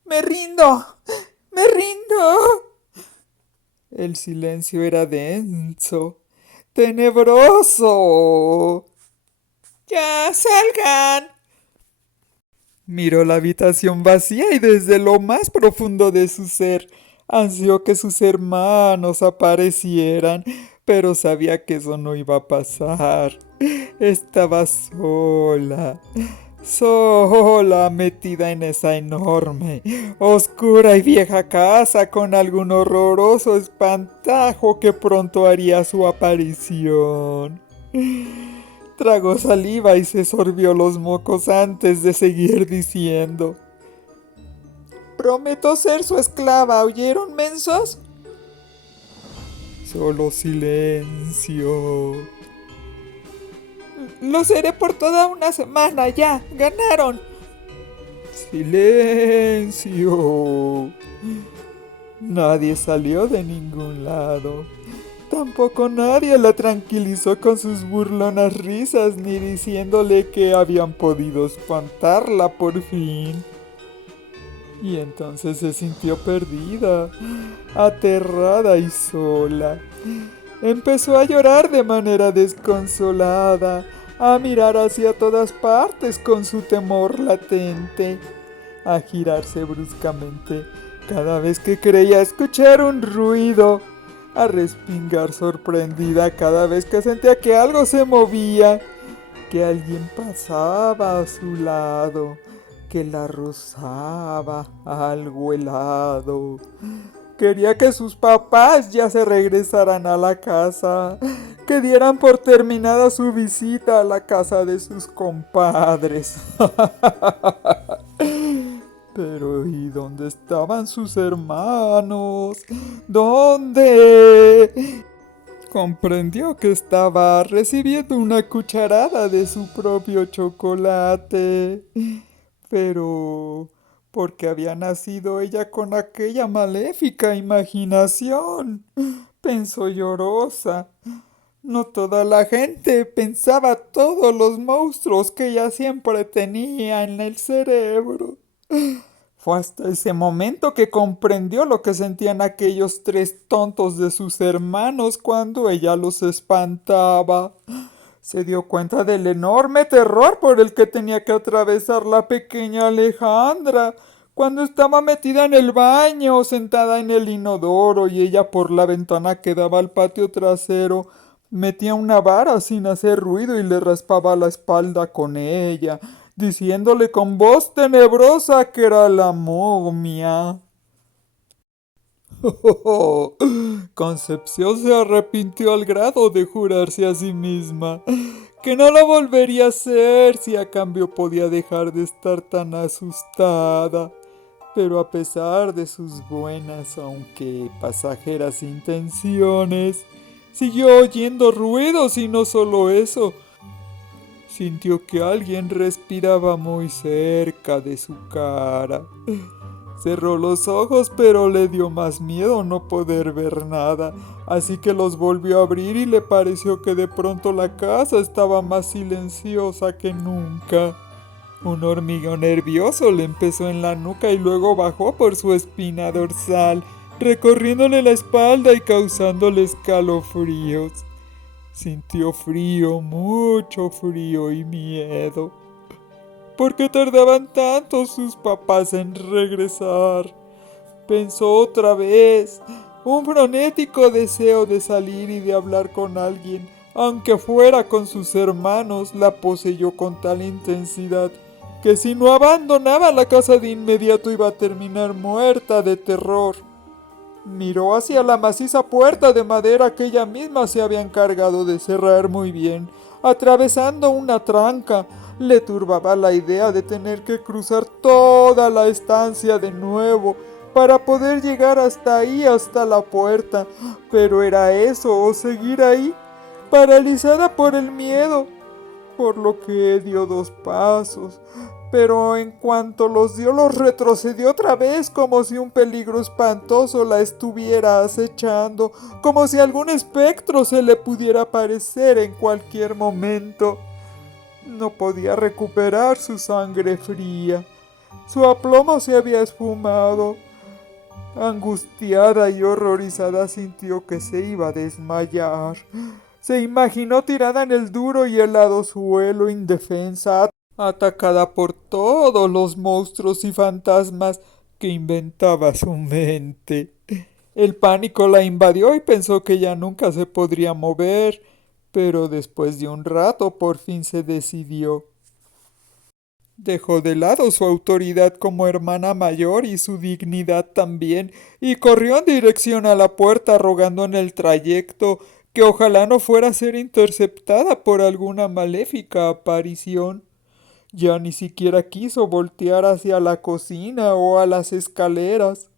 Me rindo, me rindo. El silencio era denso, tenebroso. ¡Ya salgan! Miró la habitación vacía y desde lo más profundo de su ser ansió que sus hermanos aparecieran, pero sabía que eso no iba a pasar. Estaba sola, metida en esa enorme, oscura y vieja casa con algún horroroso espantajo que pronto haría su aparición. Tragó saliva y se sorbió los mocos antes de seguir diciendo: prometo ser su esclava, ¿oyeron, mensos? Solo silencio. Lo seré por toda una semana, ya, ganaron. Silencio. Nadie salió de ningún lado. Tampoco nadie la tranquilizó con sus burlonas risas ni diciéndole que habían podido espantarla por fin. Y entonces se sintió perdida, aterrada y sola. Empezó a llorar de manera desconsolada, a mirar hacia todas partes con su temor latente, a girarse bruscamente cada vez que creía escuchar un ruido, a respingar sorprendida cada vez que sentía que algo se movía, que alguien pasaba a su lado, que la rozaba algo helado. Quería que sus papás ya se regresaran a la casa, que dieran por terminada su visita a la casa de sus compadres. Pero ¿y dónde estaban sus hermanos? ¿Dónde? Comprendió que estaba recibiendo una cucharada de su propio chocolate. Pero ¿por qué había nacido ella con aquella maléfica imaginación? Pensó llorosa. No toda la gente pensaba todos los monstruos que ella siempre tenía en el cerebro. Fue hasta ese momento que comprendió lo que sentían aquellos tres tontos de sus hermanos cuando ella los espantaba. Se dio cuenta del enorme terror por el que tenía que atravesar la pequeña Alejandra cuando estaba metida en el baño, sentada en el inodoro y ella por la ventana que daba al patio trasero metía una vara sin hacer ruido y le raspaba la espalda con ella, diciéndole con voz tenebrosa que era la momia. Concepción se arrepintió al grado de jurarse a sí misma que no lo volvería a hacer si a cambio podía dejar de estar tan asustada. Pero a pesar de sus buenas, aunque pasajeras intenciones, siguió oyendo ruidos y no solo eso, sintió que alguien respiraba muy cerca de su cara. Cerró los ojos, pero le dio más miedo no poder ver nada, así que los volvió a abrir y le pareció que de pronto la casa estaba más silenciosa que nunca. Un hormigueo nervioso le empezó en la nuca y luego bajó por su espina dorsal, recorriéndole la espalda y causándole escalofríos. Sintió frío, mucho frío y miedo. ¿Por qué tardaban tanto sus papás en regresar? Pensó otra vez. Un frenético deseo de salir y de hablar con alguien, aunque fuera con sus hermanos, la poseyó con tal intensidad que si no abandonaba la casa de inmediato iba a terminar muerta de terror. Miró hacia la maciza puerta de madera que ella misma se había encargado de cerrar muy bien, atravesando una tranca. Le turbaba la idea de tener que cruzar toda la estancia de nuevo para poder llegar hasta ahí, hasta la puerta. Pero era eso o seguir ahí, paralizada por el miedo, por lo que dio dos pasos. Pero en cuanto los dio, los retrocedió otra vez como si un peligro espantoso la estuviera acechando, como si algún espectro se le pudiera aparecer en cualquier momento. No podía recuperar su sangre fría. Su aplomo se había esfumado. Angustiada y horrorizada sintió que se iba a desmayar. Se imaginó tirada en el duro y helado suelo, indefensa, atacada por todos los monstruos y fantasmas que inventaba su mente. El pánico la invadió y pensó que ya nunca se podría mover, pero después de un rato por fin se decidió. Dejó de lado su autoridad como hermana mayor y su dignidad también, y corrió en dirección a la puerta rogando en el trayecto que ojalá no fuera a ser interceptada por alguna maléfica aparición. Ya ni siquiera quiso voltear hacia la cocina o a las escaleras.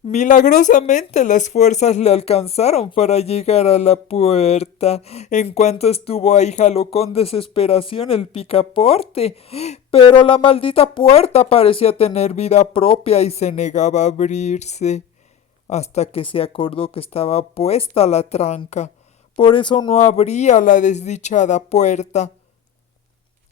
Milagrosamente las fuerzas le alcanzaron para llegar a la puerta. En cuanto estuvo ahí jaló con desesperación el picaporte, pero la maldita puerta parecía tener vida propia y se negaba a abrirse, hasta que se acordó que estaba puesta la tranca. Por eso no abría la desdichada puerta.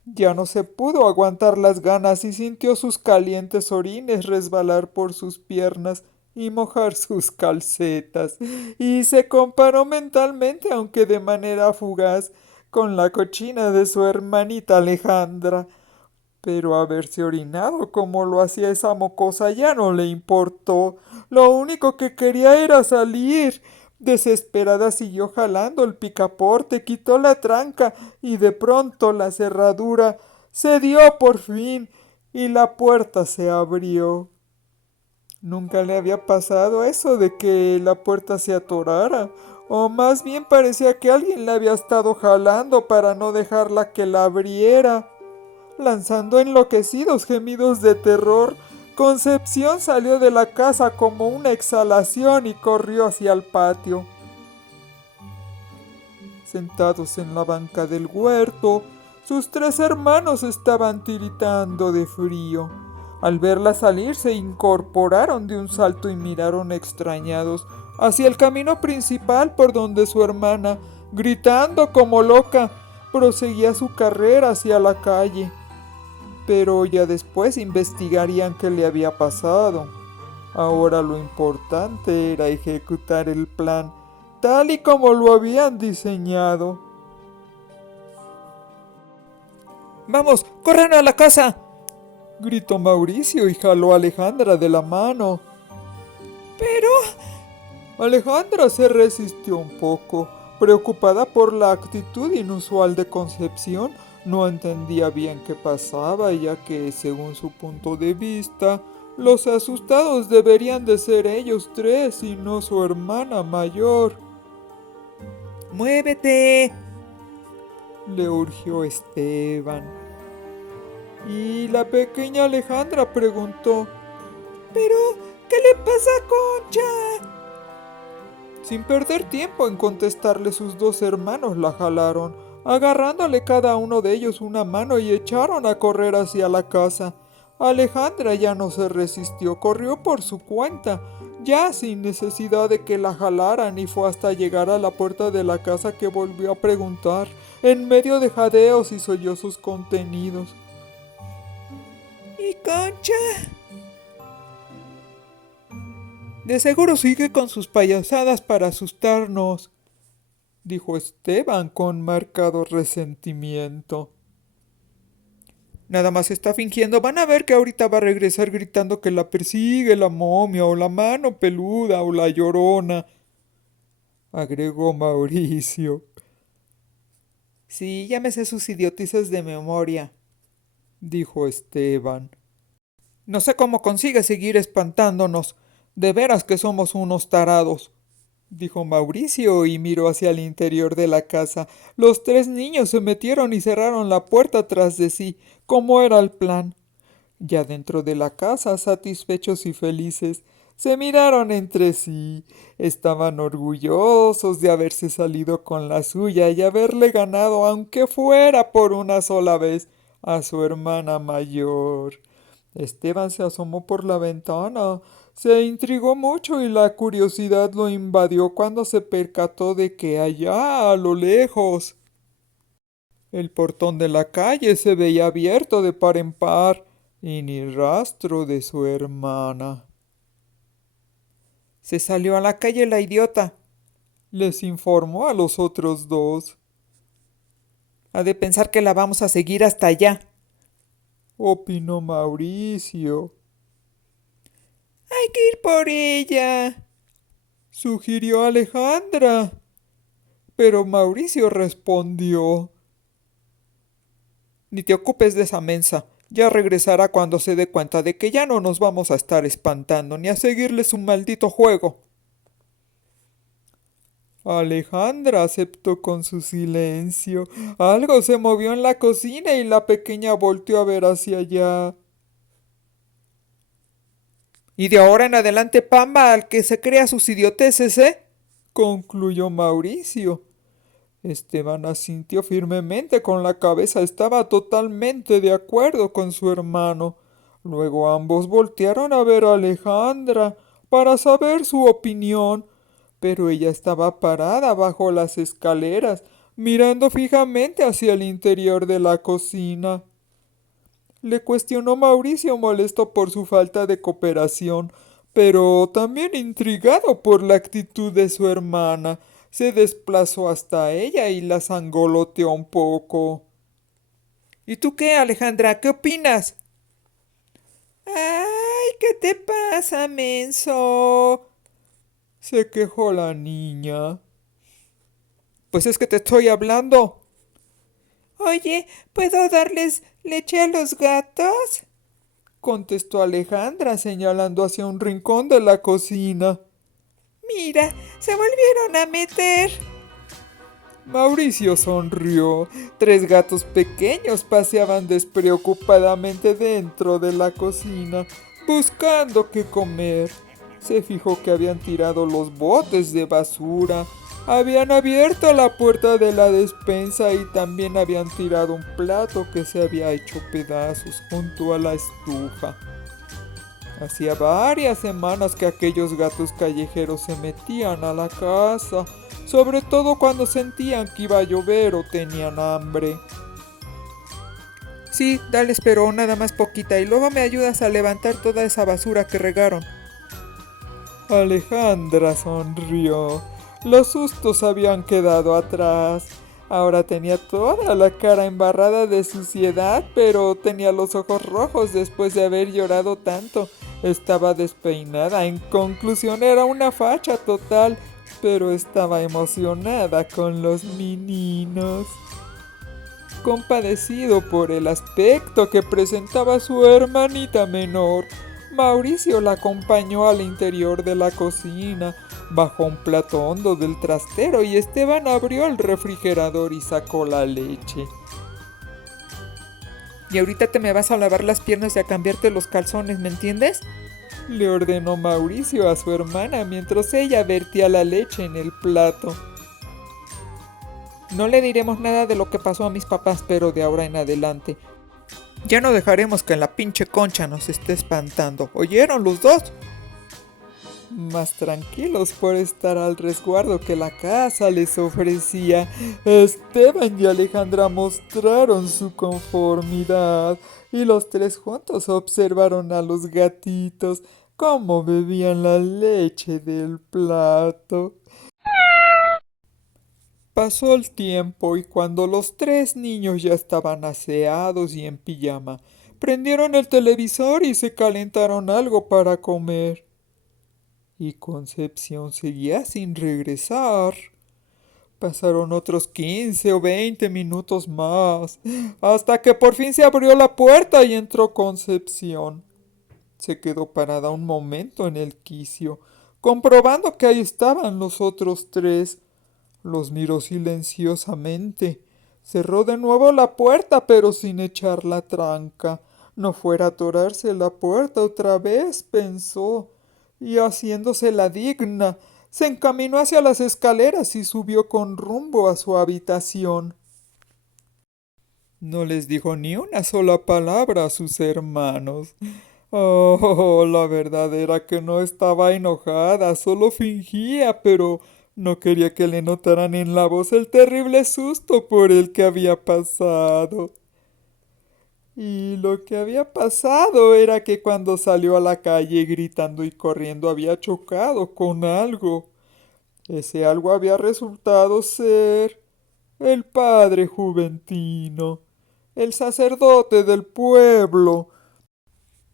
Ya no se pudo aguantar las ganas y sintió sus calientes orines resbalar por sus piernas y mojar sus calcetas, y se comparó mentalmente, aunque de manera fugaz, con la cochina de su hermanita Alejandra. Pero haberse orinado como lo hacía esa mocosa ya no le importó. Lo único que quería era salir. Desesperada siguió jalando el picaporte, quitó la tranca y de pronto la cerradura cedió por fin y la puerta se abrió. Nunca le había pasado eso de que la puerta se atorara, o más bien parecía que alguien la había estado jalando para no dejarla que la abriera. Lanzando enloquecidos gemidos de terror, Concepción salió de la casa como una exhalación y corrió hacia el patio. Sentados en la banca del huerto, sus tres hermanos estaban tiritando de frío. Al verla salir se incorporaron de un salto y miraron extrañados hacia el camino principal por donde su hermana, gritando como loca, proseguía su carrera hacia la calle. Pero ya después investigarían qué le había pasado. Ahora lo importante era ejecutar el plan tal y como lo habían diseñado. ¡Vamos, corran a la casa! Gritó Mauricio y jaló a Alejandra de la mano. Pero... Alejandra se resistió un poco, preocupada por la actitud inusual de Concepción. No entendía bien qué pasaba, ya que, según su punto de vista, los asustados deberían de ser ellos tres y no su hermana mayor. ¡Muévete! Le urgió Esteban. Y la pequeña Alejandra preguntó: ¿Pero qué le pasa a Concha? Sin perder tiempo en contestarle, sus dos hermanos la jalaron, agarrándole cada uno de ellos una mano y echaron a correr hacia la casa. Alejandra ya no se resistió, corrió por su cuenta, ya sin necesidad de que la jalaran, y fue hasta llegar a la puerta de la casa que volvió a preguntar, en medio de jadeos y sollozos contenidos: ¿Y Concha? De seguro sigue con sus payasadas para asustarnos, dijo Esteban con marcado resentimiento. Nada más está fingiendo. Van a ver que ahorita va a regresar gritando que la persigue la momia o la mano peluda o la llorona, agregó Mauricio. Sí, ya me sé sus idiotices de memoria, dijo Esteban. No sé cómo consigue seguir espantándonos. De veras que somos unos tarados, dijo Mauricio y miró hacia el interior de la casa. Los tres niños se metieron y cerraron la puerta tras de sí, como era el plan. Ya dentro de la casa, satisfechos y felices, se miraron entre sí. Estaban orgullosos de haberse salido con la suya y haberle ganado, aunque fuera por una sola vez, a su hermana mayor. Esteban se asomó por la ventana. Se intrigó mucho y la curiosidad lo invadió cuando se percató de que allá, a lo lejos, el portón de la calle se veía abierto de par en par y ni rastro de su hermana. Se salió a la calle la idiota, les informó a los otros dos. Ha de pensar que la vamos a seguir hasta allá, opinó Mauricio. Hay que ir por ella, sugirió Alejandra. Pero Mauricio respondió: Ni te ocupes de esa mensa. Ya regresará cuando se dé cuenta de que ya no nos vamos a estar espantando ni a seguirle su maldito juego. Alejandra aceptó con su silencio. Algo se movió en la cocina y la pequeña volteó a ver hacia allá. Y de ahora en adelante, pamba al que se crea sus idioteces, concluyó Mauricio. Esteban asintió firmemente con la cabeza. Estaba totalmente de acuerdo con su hermano. Luego ambos voltearon a ver a Alejandra para saber su opinión, pero ella estaba parada bajo las escaleras, mirando fijamente hacia el interior de la cocina. Le cuestionó Mauricio, molesto por su falta de cooperación, pero también intrigado por la actitud de su hermana. Se desplazó hasta ella y la zangoloteó un poco. ¿Y tú qué, Alejandra? ¿Qué opinas? ¡Ay! ¿Qué te pasa, menso? Se quejó la niña. Pues es que te estoy hablando. Oye, ¿puedo darles leche a los gatos? contestó Alejandra, señalando hacia un rincón de la cocina. Mira, se volvieron a meter. Mauricio sonrió. 3 gatos pequeños paseaban despreocupadamente dentro de la cocina, buscando qué comer. Se fijó que habían tirado los botes de basura, habían abierto la puerta de la despensa y también habían tirado un plato que se había hecho pedazos junto a la estufa. Hacía varias semanas que aquellos gatos callejeros se metían a la casa, sobre todo cuando sentían que iba a llover o tenían hambre. Sí, dale, pero nada más poquita y luego me ayudas a levantar toda esa basura que regaron. Alejandra sonrió. Los sustos habían quedado atrás. Ahora tenía toda la cara embarrada de suciedad, pero tenía los ojos rojos después de haber llorado tanto. Estaba despeinada. En conclusión, era una facha total, pero estaba emocionada con los meninos. Compadecido por el aspecto que presentaba su hermanita menor, Mauricio la acompañó al interior de la cocina, bajó un plato hondo del trastero y Esteban abrió el refrigerador y sacó la leche. Y ahorita te me vas a lavar las piernas y a cambiarte los calzones, ¿me entiendes? Le ordenó Mauricio a su hermana mientras ella vertía la leche en el plato. No le diremos nada de lo que pasó a mis papás, pero de ahora en adelante ya no dejaremos que la pinche Concha nos esté espantando. ¿Oyeron los dos? Más tranquilos por estar al resguardo que la casa les ofrecía, Esteban y Alejandra mostraron su conformidad y los 3 juntos observaron a los gatitos cómo bebían la leche del plato. Pasó el tiempo y cuando los 3 niños ya estaban aseados y en pijama, prendieron el televisor y se calentaron algo para comer. Y Concepción seguía sin regresar. Pasaron otros 15 o 20 minutos más, hasta que por fin se abrió la puerta y entró Concepción. Se quedó parada un momento en el quicio, comprobando que ahí estaban los otros 3. Los miró silenciosamente. Cerró de nuevo la puerta, pero sin echar la tranca. No fuera a atorarse la puerta otra vez, pensó, y haciéndose la digna, se encaminó hacia las escaleras y subió con rumbo a su habitación. No les dijo ni una sola palabra a sus hermanos. Oh, la verdad era que no estaba enojada, solo fingía, pero no quería que le notaran en la voz el terrible susto por el que había pasado. Y lo que había pasado era que cuando salió a la calle gritando y corriendo había chocado con algo. Ese algo había resultado ser el padre Juventino, el sacerdote del pueblo,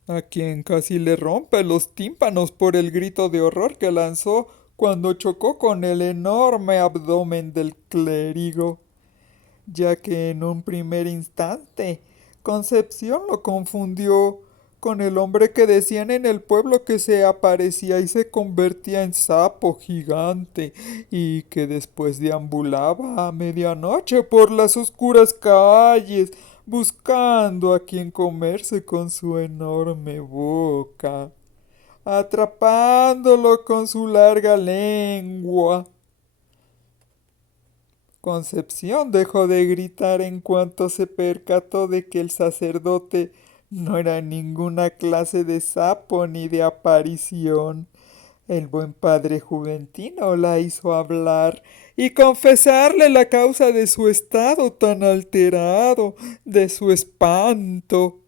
a quien casi le rompe los tímpanos por el grito de horror que lanzó cuando chocó con el enorme abdomen del clérigo, ya que en un primer instante Concepción lo confundió con el hombre que decían en el pueblo que se aparecía y se convertía en sapo gigante y que después deambulaba a medianoche por las oscuras calles buscando a quien comerse con su enorme boca, atrapándolo con su larga lengua. Concepción dejó de gritar en cuanto se percató de que el sacerdote no era ninguna clase de sapo ni de aparición. El buen padre Juventino la hizo hablar y confesarle la causa de su estado tan alterado, de su espanto.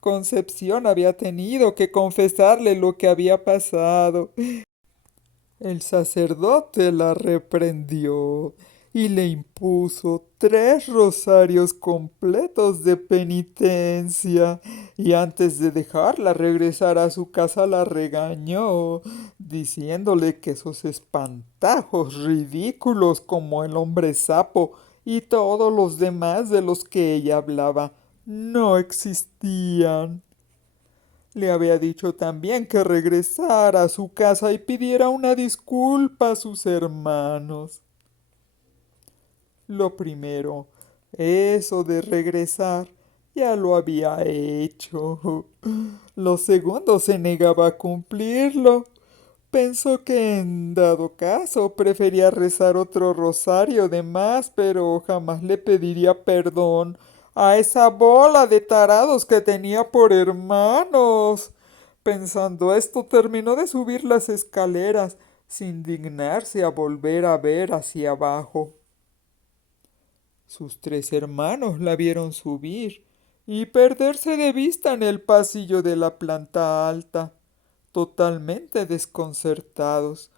Concepción había tenido que confesarle lo que había pasado. El sacerdote la reprendió y le impuso 3 rosarios completos de penitencia, y antes de dejarla regresar a su casa la regañó, diciéndole que esos espantajos ridículos como el hombre sapo y todos los demás de los que ella hablaba no existían. Le había dicho también que regresara a su casa y pidiera una disculpa a sus hermanos. Lo primero, eso de regresar, ya lo había hecho. Lo segundo, se negaba a cumplirlo. Pensó que en dado caso prefería rezar otro rosario de más, pero jamás le pediría perdón a esa bola de tarados que tenía por hermanos. Pensando esto, terminó de subir las escaleras, sin dignarse a volver a ver hacia abajo. Sus tres hermanos la vieron subir y perderse de vista en el pasillo de la planta alta, totalmente desconcertados,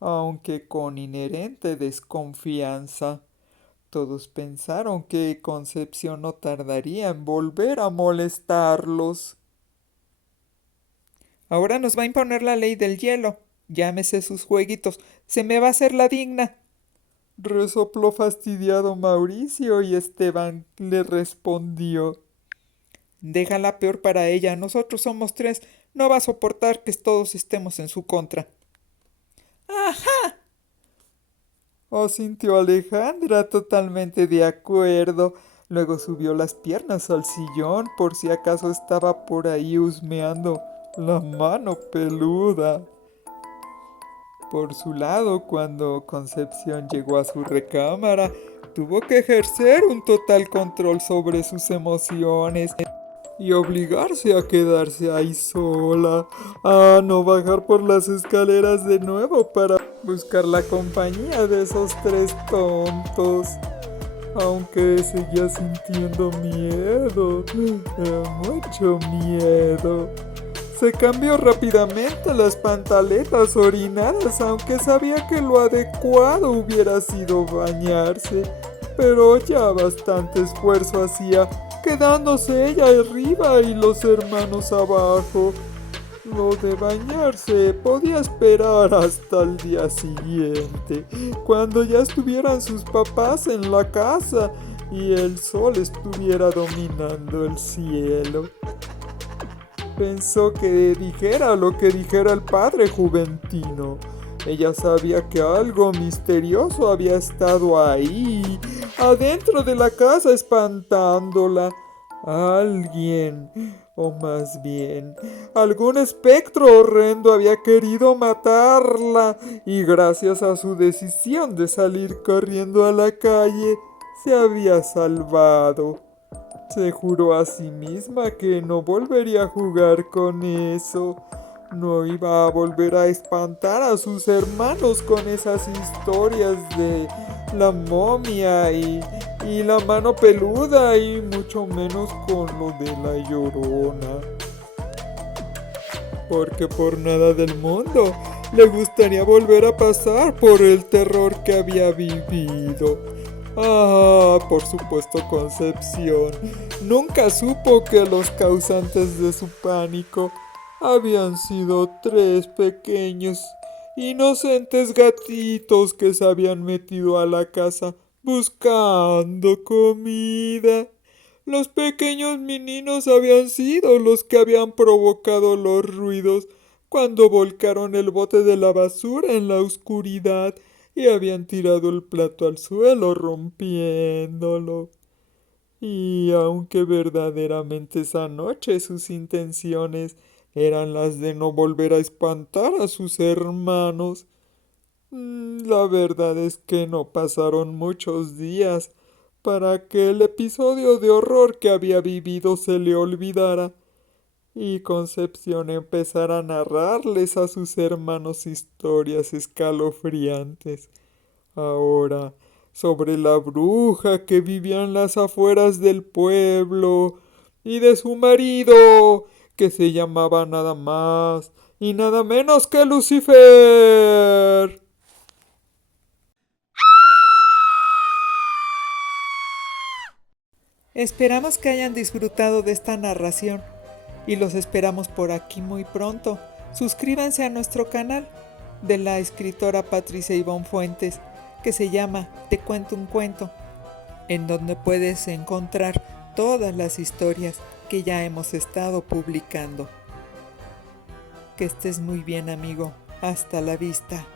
aunque con inherente desconfianza. Todos pensaron que Concepción no tardaría en volver a molestarlos. Ahora nos va a imponer la ley del hielo. Llámese sus jueguitos. Se me va a hacer la digna. Resopló fastidiado Mauricio y Esteban le respondió: Déjala peor para ella. Nosotros somos tres. No va a soportar que todos estemos en su contra. ¡Ajá! Asintió Alejandra, totalmente de acuerdo. Luego subió las piernas al sillón por si acaso estaba por ahí husmeando la mano peluda. Por su lado, cuando Concepción llegó a su recámara, tuvo que ejercer un total control sobre sus emociones y obligarse a quedarse ahí sola, a no bajar por las escaleras de nuevo para buscar la compañía de esos tres tontos. Aunque seguía sintiendo miedo, mucho miedo. Se cambió rápidamente las pantaletas orinadas, aunque sabía que lo adecuado hubiera sido bañarse, pero ya bastante esfuerzo hacía, quedándose ella arriba y los hermanos abajo. Lo de bañarse podía esperar hasta el día siguiente, cuando ya estuvieran sus papás en la casa y el sol estuviera dominando el cielo. Pensó que dijera lo que dijera el padre Juventino. Ella sabía que algo misterioso había estado ahí, adentro de la casa, espantándola. Alguien, o más bien, algún espectro horrendo había querido matarla, y gracias a su decisión de salir corriendo a la calle, se había salvado. Se juró a sí misma que no volvería a jugar con eso. No iba a volver a espantar a sus hermanos con esas historias de la momia y la mano peluda, y mucho menos con lo de la Llorona. Porque por nada del mundo le gustaría volver a pasar por el terror que había vivido. Ah, por supuesto, Concepción nunca supo que los causantes de su pánico habían sido tres pequeños, inocentes gatitos que se habían metido a la casa buscando comida. Los pequeños meninos habían sido los que habían provocado los ruidos cuando volcaron el bote de la basura en la oscuridad y habían tirado el plato al suelo rompiéndolo. Y aunque verdaderamente esa noche sus intenciones eran las de no volver a espantar a sus hermanos, la verdad es que no pasaron muchos días para que el episodio de horror que había vivido se le olvidara y Concepción empezara a narrarles a sus hermanos historias escalofriantes. Ahora, sobre la bruja que vivía en las afueras del pueblo y de su marido, que se llamaba nada más y nada menos que Lucifer. Esperamos que hayan disfrutado de esta narración y los esperamos por aquí muy pronto. Suscríbanse a nuestro canal de la escritora Patricia Ivonne Fuentes, que se llama Te cuento un cuento, en donde puedes encontrar todas las historias que ya hemos estado publicando. Que estés muy bien, amigo. Hasta la vista.